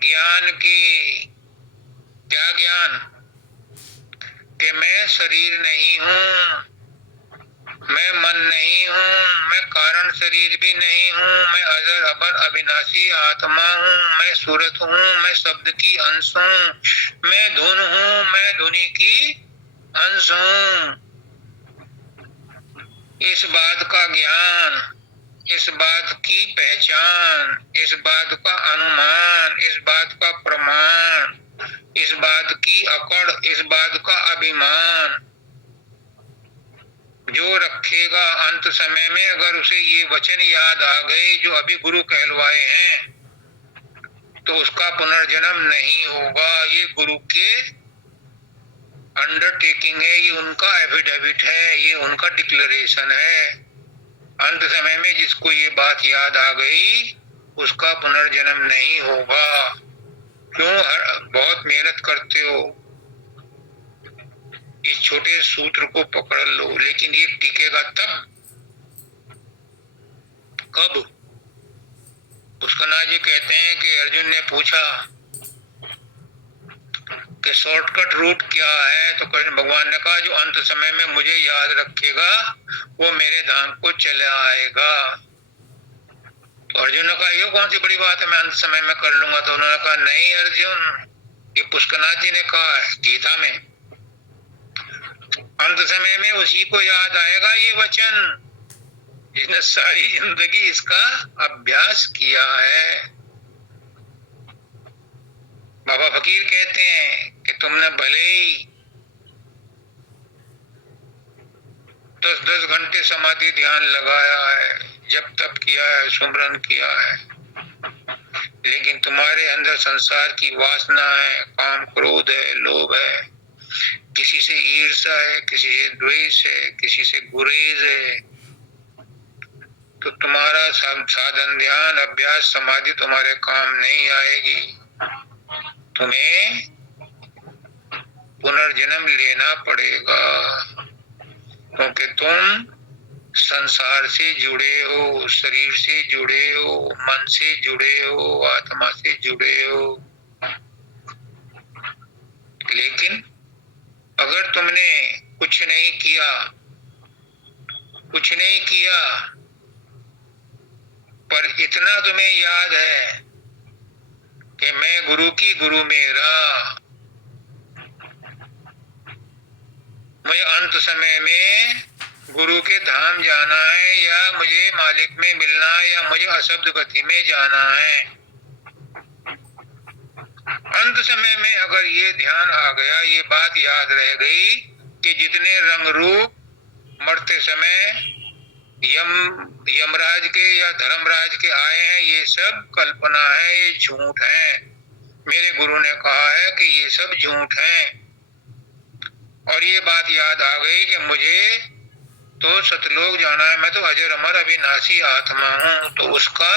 ज्ञान के। क्या ज्ञान? कि मैं शरीर नहीं हूं, मैं मन नहीं हूं, मैं कारण शरीर भी नहीं हूं, मैं अजर अबर अविनाशी आत्मा हूं, मैं सूरत हूं, मैं शब्द की अंश हूं, मैं धुन हूं, मैं धुनी की अंश हूं। इस बात का ज्ञान, इस बात की पहचान, इस बात का अनुमान, इस बात का प्रमाण, इस बात की अकड़, इस बात का अभिमान जो रखेगा अंत समय में, अगर उसे ये वचन याद आ गए जो अभी गुरु कहलवाए हैं, तो उसका पुनर्जन्म नहीं होगा। ये गुरु के अंडरटेकिंग है, ये उनका एफिडेविट है, ये उनका डिक्लेरेशन है। अंत समय में जिसको ये बात याद आ गई उसका पुनर्जन्म नहीं होगा। क्यों? बहुत मेहनत करते हो, इस छोटे सूत्र को पकड़ लो, लेकिन ये टिकेगा तब कब? पुष्करनाथ जी कहते हैं कि अर्जुन ने पूछा कि शॉर्टकट रूट क्या है, तो कृष्ण भगवान ने कहा जो अंत समय में मुझे याद रखेगा वो मेरे धाम को चला आएगा। तो अर्जुन ने कहा ये कौन सी बड़ी बात है, मैं अंत समय में कर लूंगा। तो उन्होंने कहा नहीं अर्जुन, ये पुष्करनाथ जी ने कहा है गीता में, अंत समय में उसी को याद आएगा ये वचन जिसने सारी जिंदगी इसका अभ्यास किया है। बाबा फकीर कहते हैं कि तुमने भले ही 10-10 घंटे समाधि ध्यान लगाया है, जप तप किया है, सुमरन किया है, लेकिन तुम्हारे अंदर संसार की वासना है, काम क्रोध है, लोभ है, किसी से ईर्ष्या है, किसी से द्वेष है, किसी से गुरेज है, तो तुम्हारा साधन ध्यान अभ्यास समाधि तुम्हारे काम नहीं आएगी। तुम्हें पुनर्जन्म लेना पड़ेगा, क्योंकि तुम संसार से जुड़े हो, शरीर से जुड़े हो, मन से जुड़े हो, आत्मा से जुड़े हो। लेकिन अगर तुमने कुछ नहीं किया पर इतना तुम्हें याद है कि मैं गुरु की गुरु मेरा, मुझे अंत समय में गुरु के धाम जाना है, या मुझे मालिक में मिलना है, या मुझे अशब्द गति में जाना है। अंत समय में अगर ये ध्यान आ गया, ये बात याद रह गई कि जितने रंग रूप मरते समय यमराज के या धर्मराज के आए हैं, ये सब कल्पना है, ये झूठ है। मेरे गुरु ने कहा है कि ये सब झूठ है। और ये बात याद आ गई कि मुझे तो सतलोक जाना है, मैं तो अजर अमर अविनाशी आत्मा हूं, तो उसका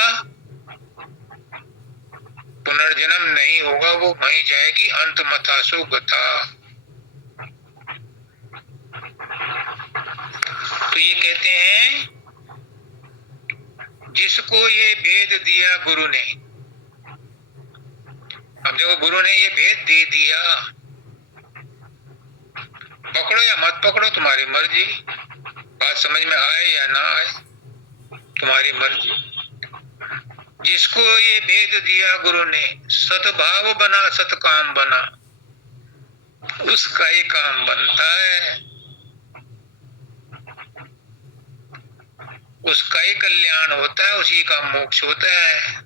पुनर्जन्म नहीं होगा, वो वहीं जाएगी अंत मतासो गता। तो ये कहते हैं जिसको ये भेद दिया गुरु ने। अब देखो, गुरु ने ये भेद दे दिया, पकड़ो या मत पकड़ो तुम्हारी मर्जी, बात समझ में आए या ना आए तुम्हारी मर्जी। जिसको ये भेद दिया गुरु ने, सद्भाव बना सत्काम बना, उसका ही काम बनता है, उसका ही कल्याण होता है, उसी का मोक्ष होता है।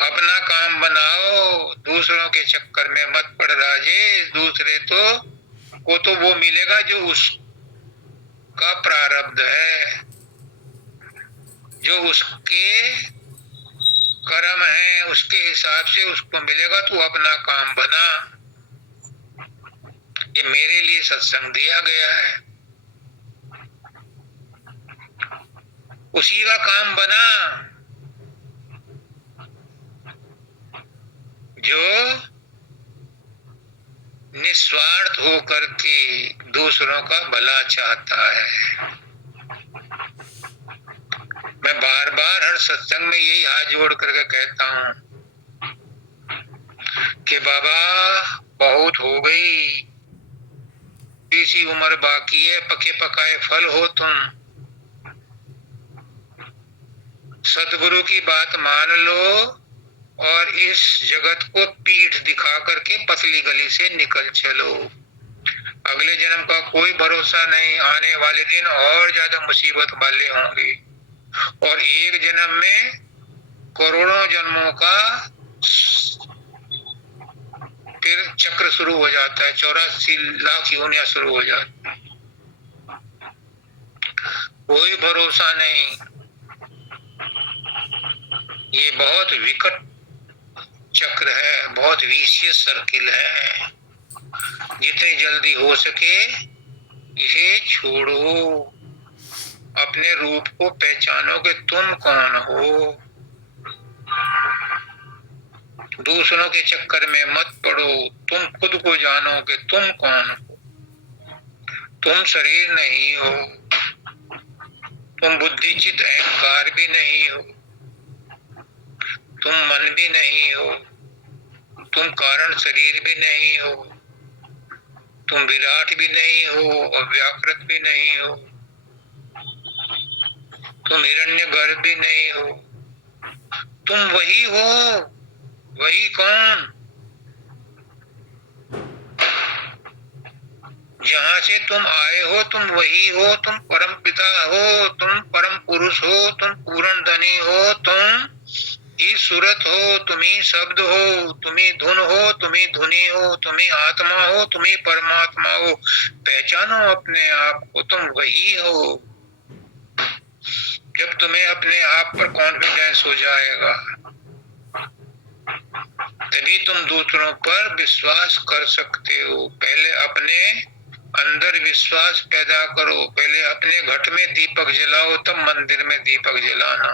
अपना काम बनाओ, दूसरों के चक्कर में मत पड़ राजेश। दूसरे को तो वो मिलेगा जो उसका प्रारब्ध है, जो उसके कर्म है, उसके हिसाब से उसको मिलेगा। तू अपना काम बना। ये मेरे लिए सत्संग दिया गया है, उसी का काम बना जो निस्वार्थ होकर के दूसरों का भला चाहता है। मैं बार बार हर सत्संग में यही हाथ जोड़ करके कहता हूं कि बाबा बहुत हो गई, इसी उम्र बाकी है, पके पकाए फल हो तुम। सदगुरु की बात मान लो और इस जगत को पीठ दिखा करके पतली गली से निकल चलो। अगले जन्म का कोई भरोसा नहीं, आने वाले दिन और ज्यादा मुसीबत वाले होंगे, और एक जन्म में करोड़ों जन्मों का फिर चक्र शुरू हो जाता है, 84 लाख योनियां शुरू हो जाती है। कोई भरोसा नहीं, ये बहुत विकट चक्र है, बहुत विशियस सर्किल है। जितनी जल्दी हो सके इसे छोड़ो, अपने रूप को पहचानो कि तुम कौन हो। दूसरों के चक्कर में मत पड़ो, तुम खुद को जानो कि तुम कौन हो। तुम शरीर नहीं हो, तुम बुद्धि चित्त अहंकार भी नहीं हो, तुम मन भी नहीं हो, तुम कारण शरीर भी नहीं हो, तुम विराट भी नहीं हो और व्याकृत भी नहीं हो, तुम हिरण्यगर्भ भी नहीं हो। तुम वही हो, वही कौन? जहां से तुम आए हो तुम वही हो, तुम परम पिता हो, तुम परम पुरुष हो, तुम पूर्ण धनी हो, तुम ही सूरत हो, तुम ही शब्द हो, तुम ही धुन हो, तुम ही धुनी हो, तुम ही आत्मा हो, तुम ही परमात्मा हो। पहचानो अपने आप को, तुम वही हो। जब तुम्हें अपने आप पर कॉन्फिडेंस हो जाएगा तभी तुम दूसरों पर विश्वास कर सकते हो। पहले अपने अंदर विश्वास पैदा करो, पहले अपने घट में दीपक जलाओ, तब मंदिर में दीपक जलाना।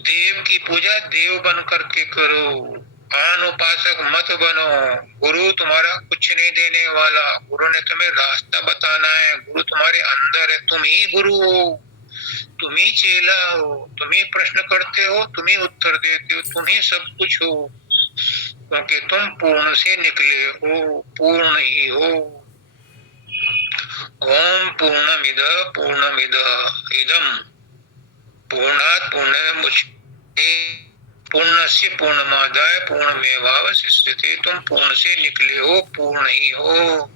देव की पूजा देव बन करके करो, आन उपासक मत बनो। गुरु तुम्हारा कुछ नहीं देने वाला, गुरु ने तुम्हें रास्ता बताना है। गुरु तुम्हारे अंदर है, तुम ही गुरु हो, तुम ही चेला हो, तुम ही प्रश्न करते हो, तुम ही उत्तर देते हो, तुम ही सब कुछ हो, क्योंकि तुम पूर्ण से निकले हो, पूर्ण ही हो। ओम पूर्णमिदः पूर्णमिदः इदम् पूर्णात् पूर्णमुदच्यते पूर्णस्य पूर्णमादाय पूर्णमेवावशिष्यते। तुम पूर्ण से निकले हो, पूर्ण ही हो,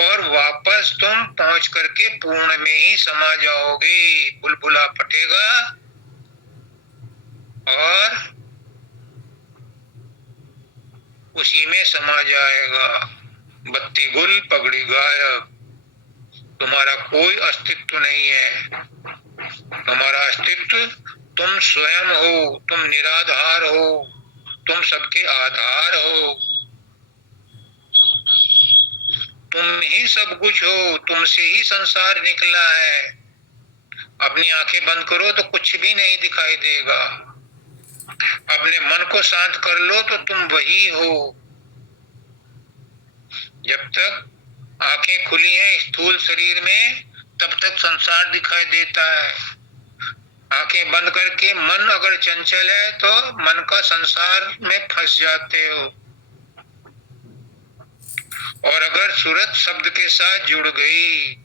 और वापस तुम पहुंच करके पूर्ण में ही समा जाओगे। बुलबुला फटेगा और उसी में समा जाएगा। बत्ती गुल पगड़ी गायब, तुम्हारा कोई अस्तित्व नहीं है। तुम्हारा अस्तित्व तुम स्वयं हो, तुम निराधार हो, तुम सबके आधार हो, तुम ही सब कुछ हो, तुमसे ही संसार निकला है। अपनी आंखें बंद करो तो कुछ भी नहीं दिखाई देगा, अपने मन को शांत कर लो तो तुम वही हो। जब तक आंखें खुली हैं स्थूल शरीर में तब तक संसार दिखाई देता है। आंखें बंद करके मन अगर चंचल है तो मन का संसार में फंस जाते हो। और अगर सूरत शब्द के साथ जुड़ गई,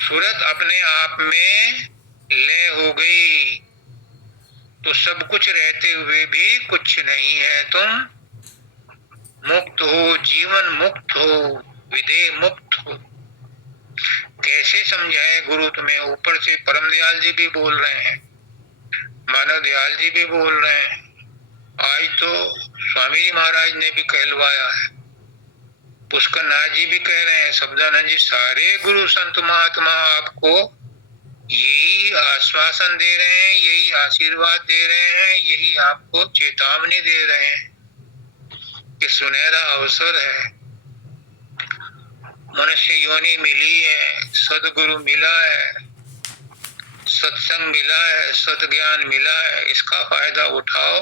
सूरत अपने आप में लय हो गई, तो सब कुछ रहते हुए भी कुछ नहीं है। तुम मुक्त हो, जीवन मुक्त हो, विदेह मुक्त हो। कैसे समझाए गुरु तुम्हें? ऊपर से परम दयाल जी भी बोल रहे हैं, मानव दयाल जी भी बोल रहे हैं, आज तो स्वामी जी महाराज ने भी कहलवाया है, पुष्कर नाथ जी भी कह रहे हैं, शब्दानंद जी, सारे गुरु संत महात्मा आपको यही आश्वासन दे रहे हैं, यही आशीर्वाद दे रहे हैं, यही आपको चेतावनी दे रहे हैं कि सुनहरा अवसर है, मनुष्य योनि मिली है, सदगुरु मिला है, सत्संग मिला है, सद्ज्ञान मिला है, इसका फायदा उठाओ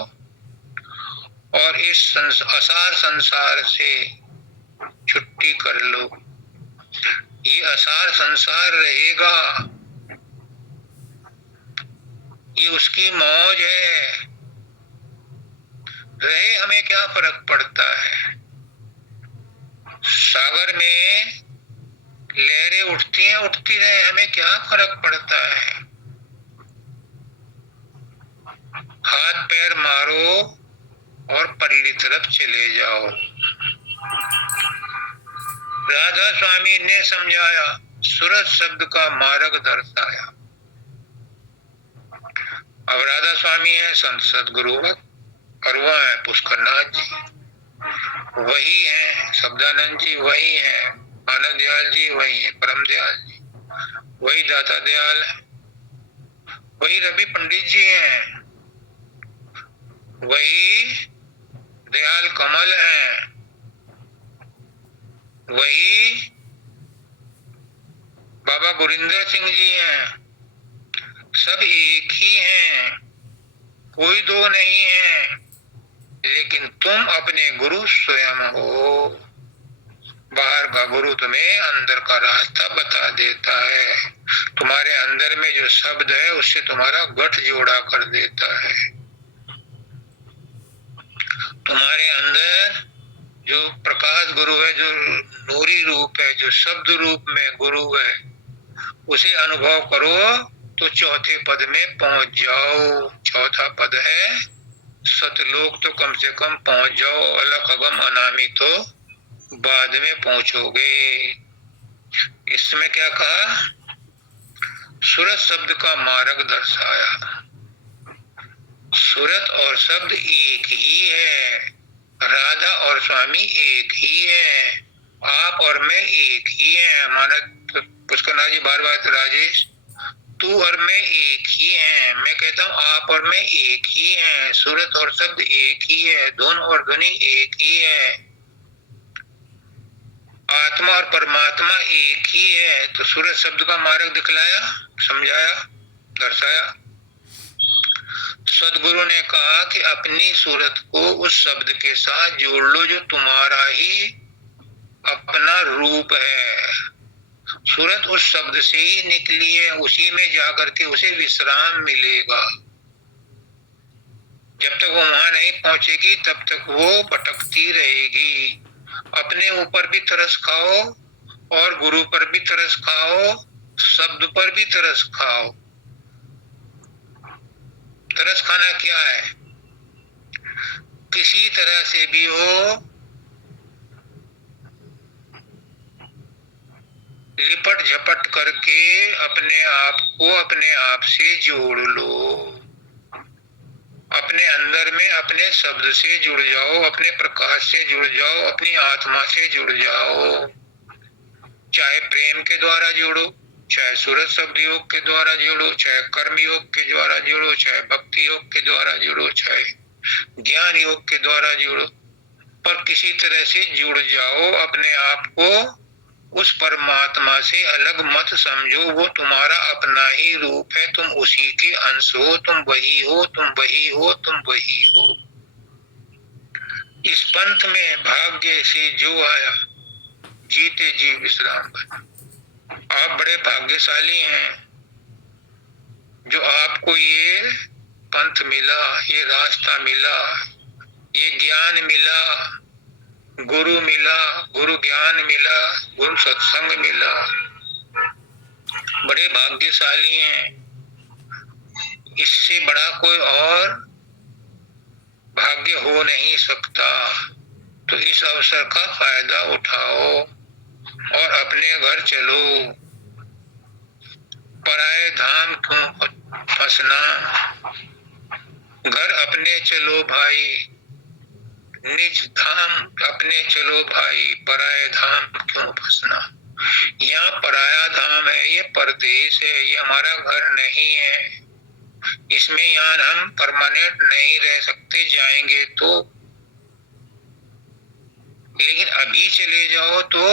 और इस असार संसार से छुट्टी कर लो। ये असार संसार रहेगा, ये उसकी मौज है, रहे हमें क्या फर्क पड़ता है। सागर में लहरें उठती हैं, उठती रहे, हमें क्या फर्क पड़ता है। हाथ पैर मारो और परली तरफ चले जाओ। राधा स्वामी ने समझाया, सूरत शब्द का मार्ग दर्शाया। अब राधा स्वामी है संत सदगुरु और वह है पुष्कर नाथ जी, वही है शब्दानंद जी, वही है आनंद दयाल जी, वही है परम दयाल जी, वही दाता दयाल है, वही रवि पंडित जी हैं, वही दयाल कमल हैं, वही बाबा गुरिंदर सिंह जी हैं। सब एक ही हैं, कोई दो नहीं है, लेकिन तुम अपने गुरु स्वयं हो। बाहर का गुरु तुम्हें अंदर का रास्ता बता देता है, तुम्हारे अंदर में जो शब्द है उससे तुम्हारा गठ जोड़ा कर देता है। तुम्हारे अंदर जो प्रकाश गुरु है, जो नूरी रूप है, जो शब्द रूप में गुरु है, उसे अनुभव करो तो चौथे पद में पहुंच जाओ। चौथा पद है सतलोक, तो कम से कम पहुंच जाओ, अलग अगम अनामी तो बाद में पहुंचोगे। इसमें क्या कहा? सूरत शब्द का मार्ग दर्शाया। सूरत और शब्द एक ही है, राधा और स्वामी एक ही है, आप और मैं एक ही है। माना पुष्कर नाथ जी बार बार, राजेश तू और मैं एक ही हैं, मैं कहता हूँ आप और मैं एक ही हैं, सूरत और शब्द एक ही है, धुन और ध्वनि एक ही है, आत्मा और परमात्मा एक ही है। तो सूरत शब्द का मार्ग दिखलाया, समझाया, दर्शाया। सदगुरु ने कहा कि अपनी सूरत को उस शब्द के साथ जोड़ लो जो तुम्हारा ही अपना रूप है। सूरत उस शब्द से ही निकली है, उसी में जाकर के उसे विश्राम मिलेगा। जब तक वो वहां नहीं पहुंचेगी तब तक वो भटकती रहेगी। अपने ऊपर भी तरस खाओ और गुरु पर भी तरस खाओ, शब्द पर भी तरस खाओ। तरस खाना क्या है? किसी तरह से भी हो लिपट झपट करके अपने आप को अपने आप से जोड़ लो। अपने अंदर में अपने शब्द से जुड़ जाओ, अपने प्रकाश से जुड़ जाओ, अपनी आत्मा से जुड़ जाओ। चाहे प्रेम के द्वारा जोड़ो, चाहे सूरत शब्द योग के द्वारा जोड़ो, चाहे कर्म योग के द्वारा जोड़ो, चाहे भक्ति योग के द्वारा जोड़ो, चाहे ज्ञान योग के द्वारा जोड़ो, पर किसी तरह से जुड़ जाओ। अपने आप को उस परमात्मा से अलग मत समझो, वो तुम्हारा अपना ही रूप है, तुम उसी के अंश हो, तुम वही हो, तुम वही हो, तुम वही हो। इस पंथ में भाग्य से जो आया जीते जी विश्राम करें। आप बड़े भाग्यशाली हैं जो आपको ये पंथ मिला, ये रास्ता मिला, ये ज्ञान मिला, गुरु मिला, गुरु ज्ञान मिला, गुरु सत्संग मिला। बड़े भाग्यशाली हैं। इससे बड़ा कोई और भाग्य हो नहीं सकता। तो इस अवसर का फायदा उठाओ और अपने घर चलो। पराए धाम क्यों फंसना, घर अपने चलो भाई, निज धाम अपने चलो भाई, पराए धाम क्यों फंसना। यहाँ पराया धाम है, ये परदेश है, ये हमारा घर नहीं है। इसमें यहाँ हम परमानेंट नहीं रह सकते, जाएंगे तो, लेकिन अभी चले जाओ तो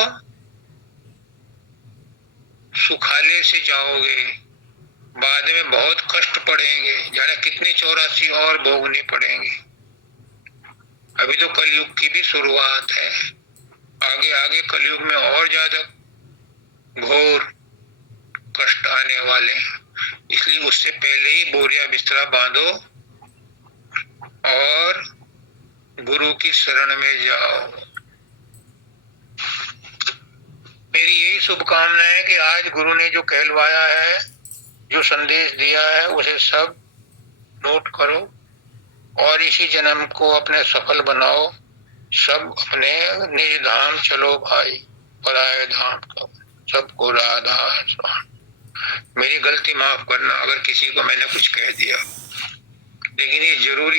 सुखाले से जाओगे, बाद में बहुत कष्ट पड़ेंगे, जाने कितने 84 और भोगने पड़ेंगे। अभी तो कलयुग की भी शुरुआत है, आगे आगे कलयुग में और ज्यादा घोर कष्ट आने वाले हैं। इसलिए उससे पहले ही बोरिया बिस्तरा बांधो और गुरु की शरण में जाओ। मेरी यही शुभकामना है कि आज गुरु ने जो कहलवाया है, जो संदेश दिया है, उसे सब नोट करो और इसी जन्म को अपने सफल बनाओ। सब अपने निज धाम चलो भाई, पराए धाम का सबको राधा स्वामी। मेरी गलती माफ करना अगर किसी को मैंने कुछ कह दिया, लेकिन ये जरूरी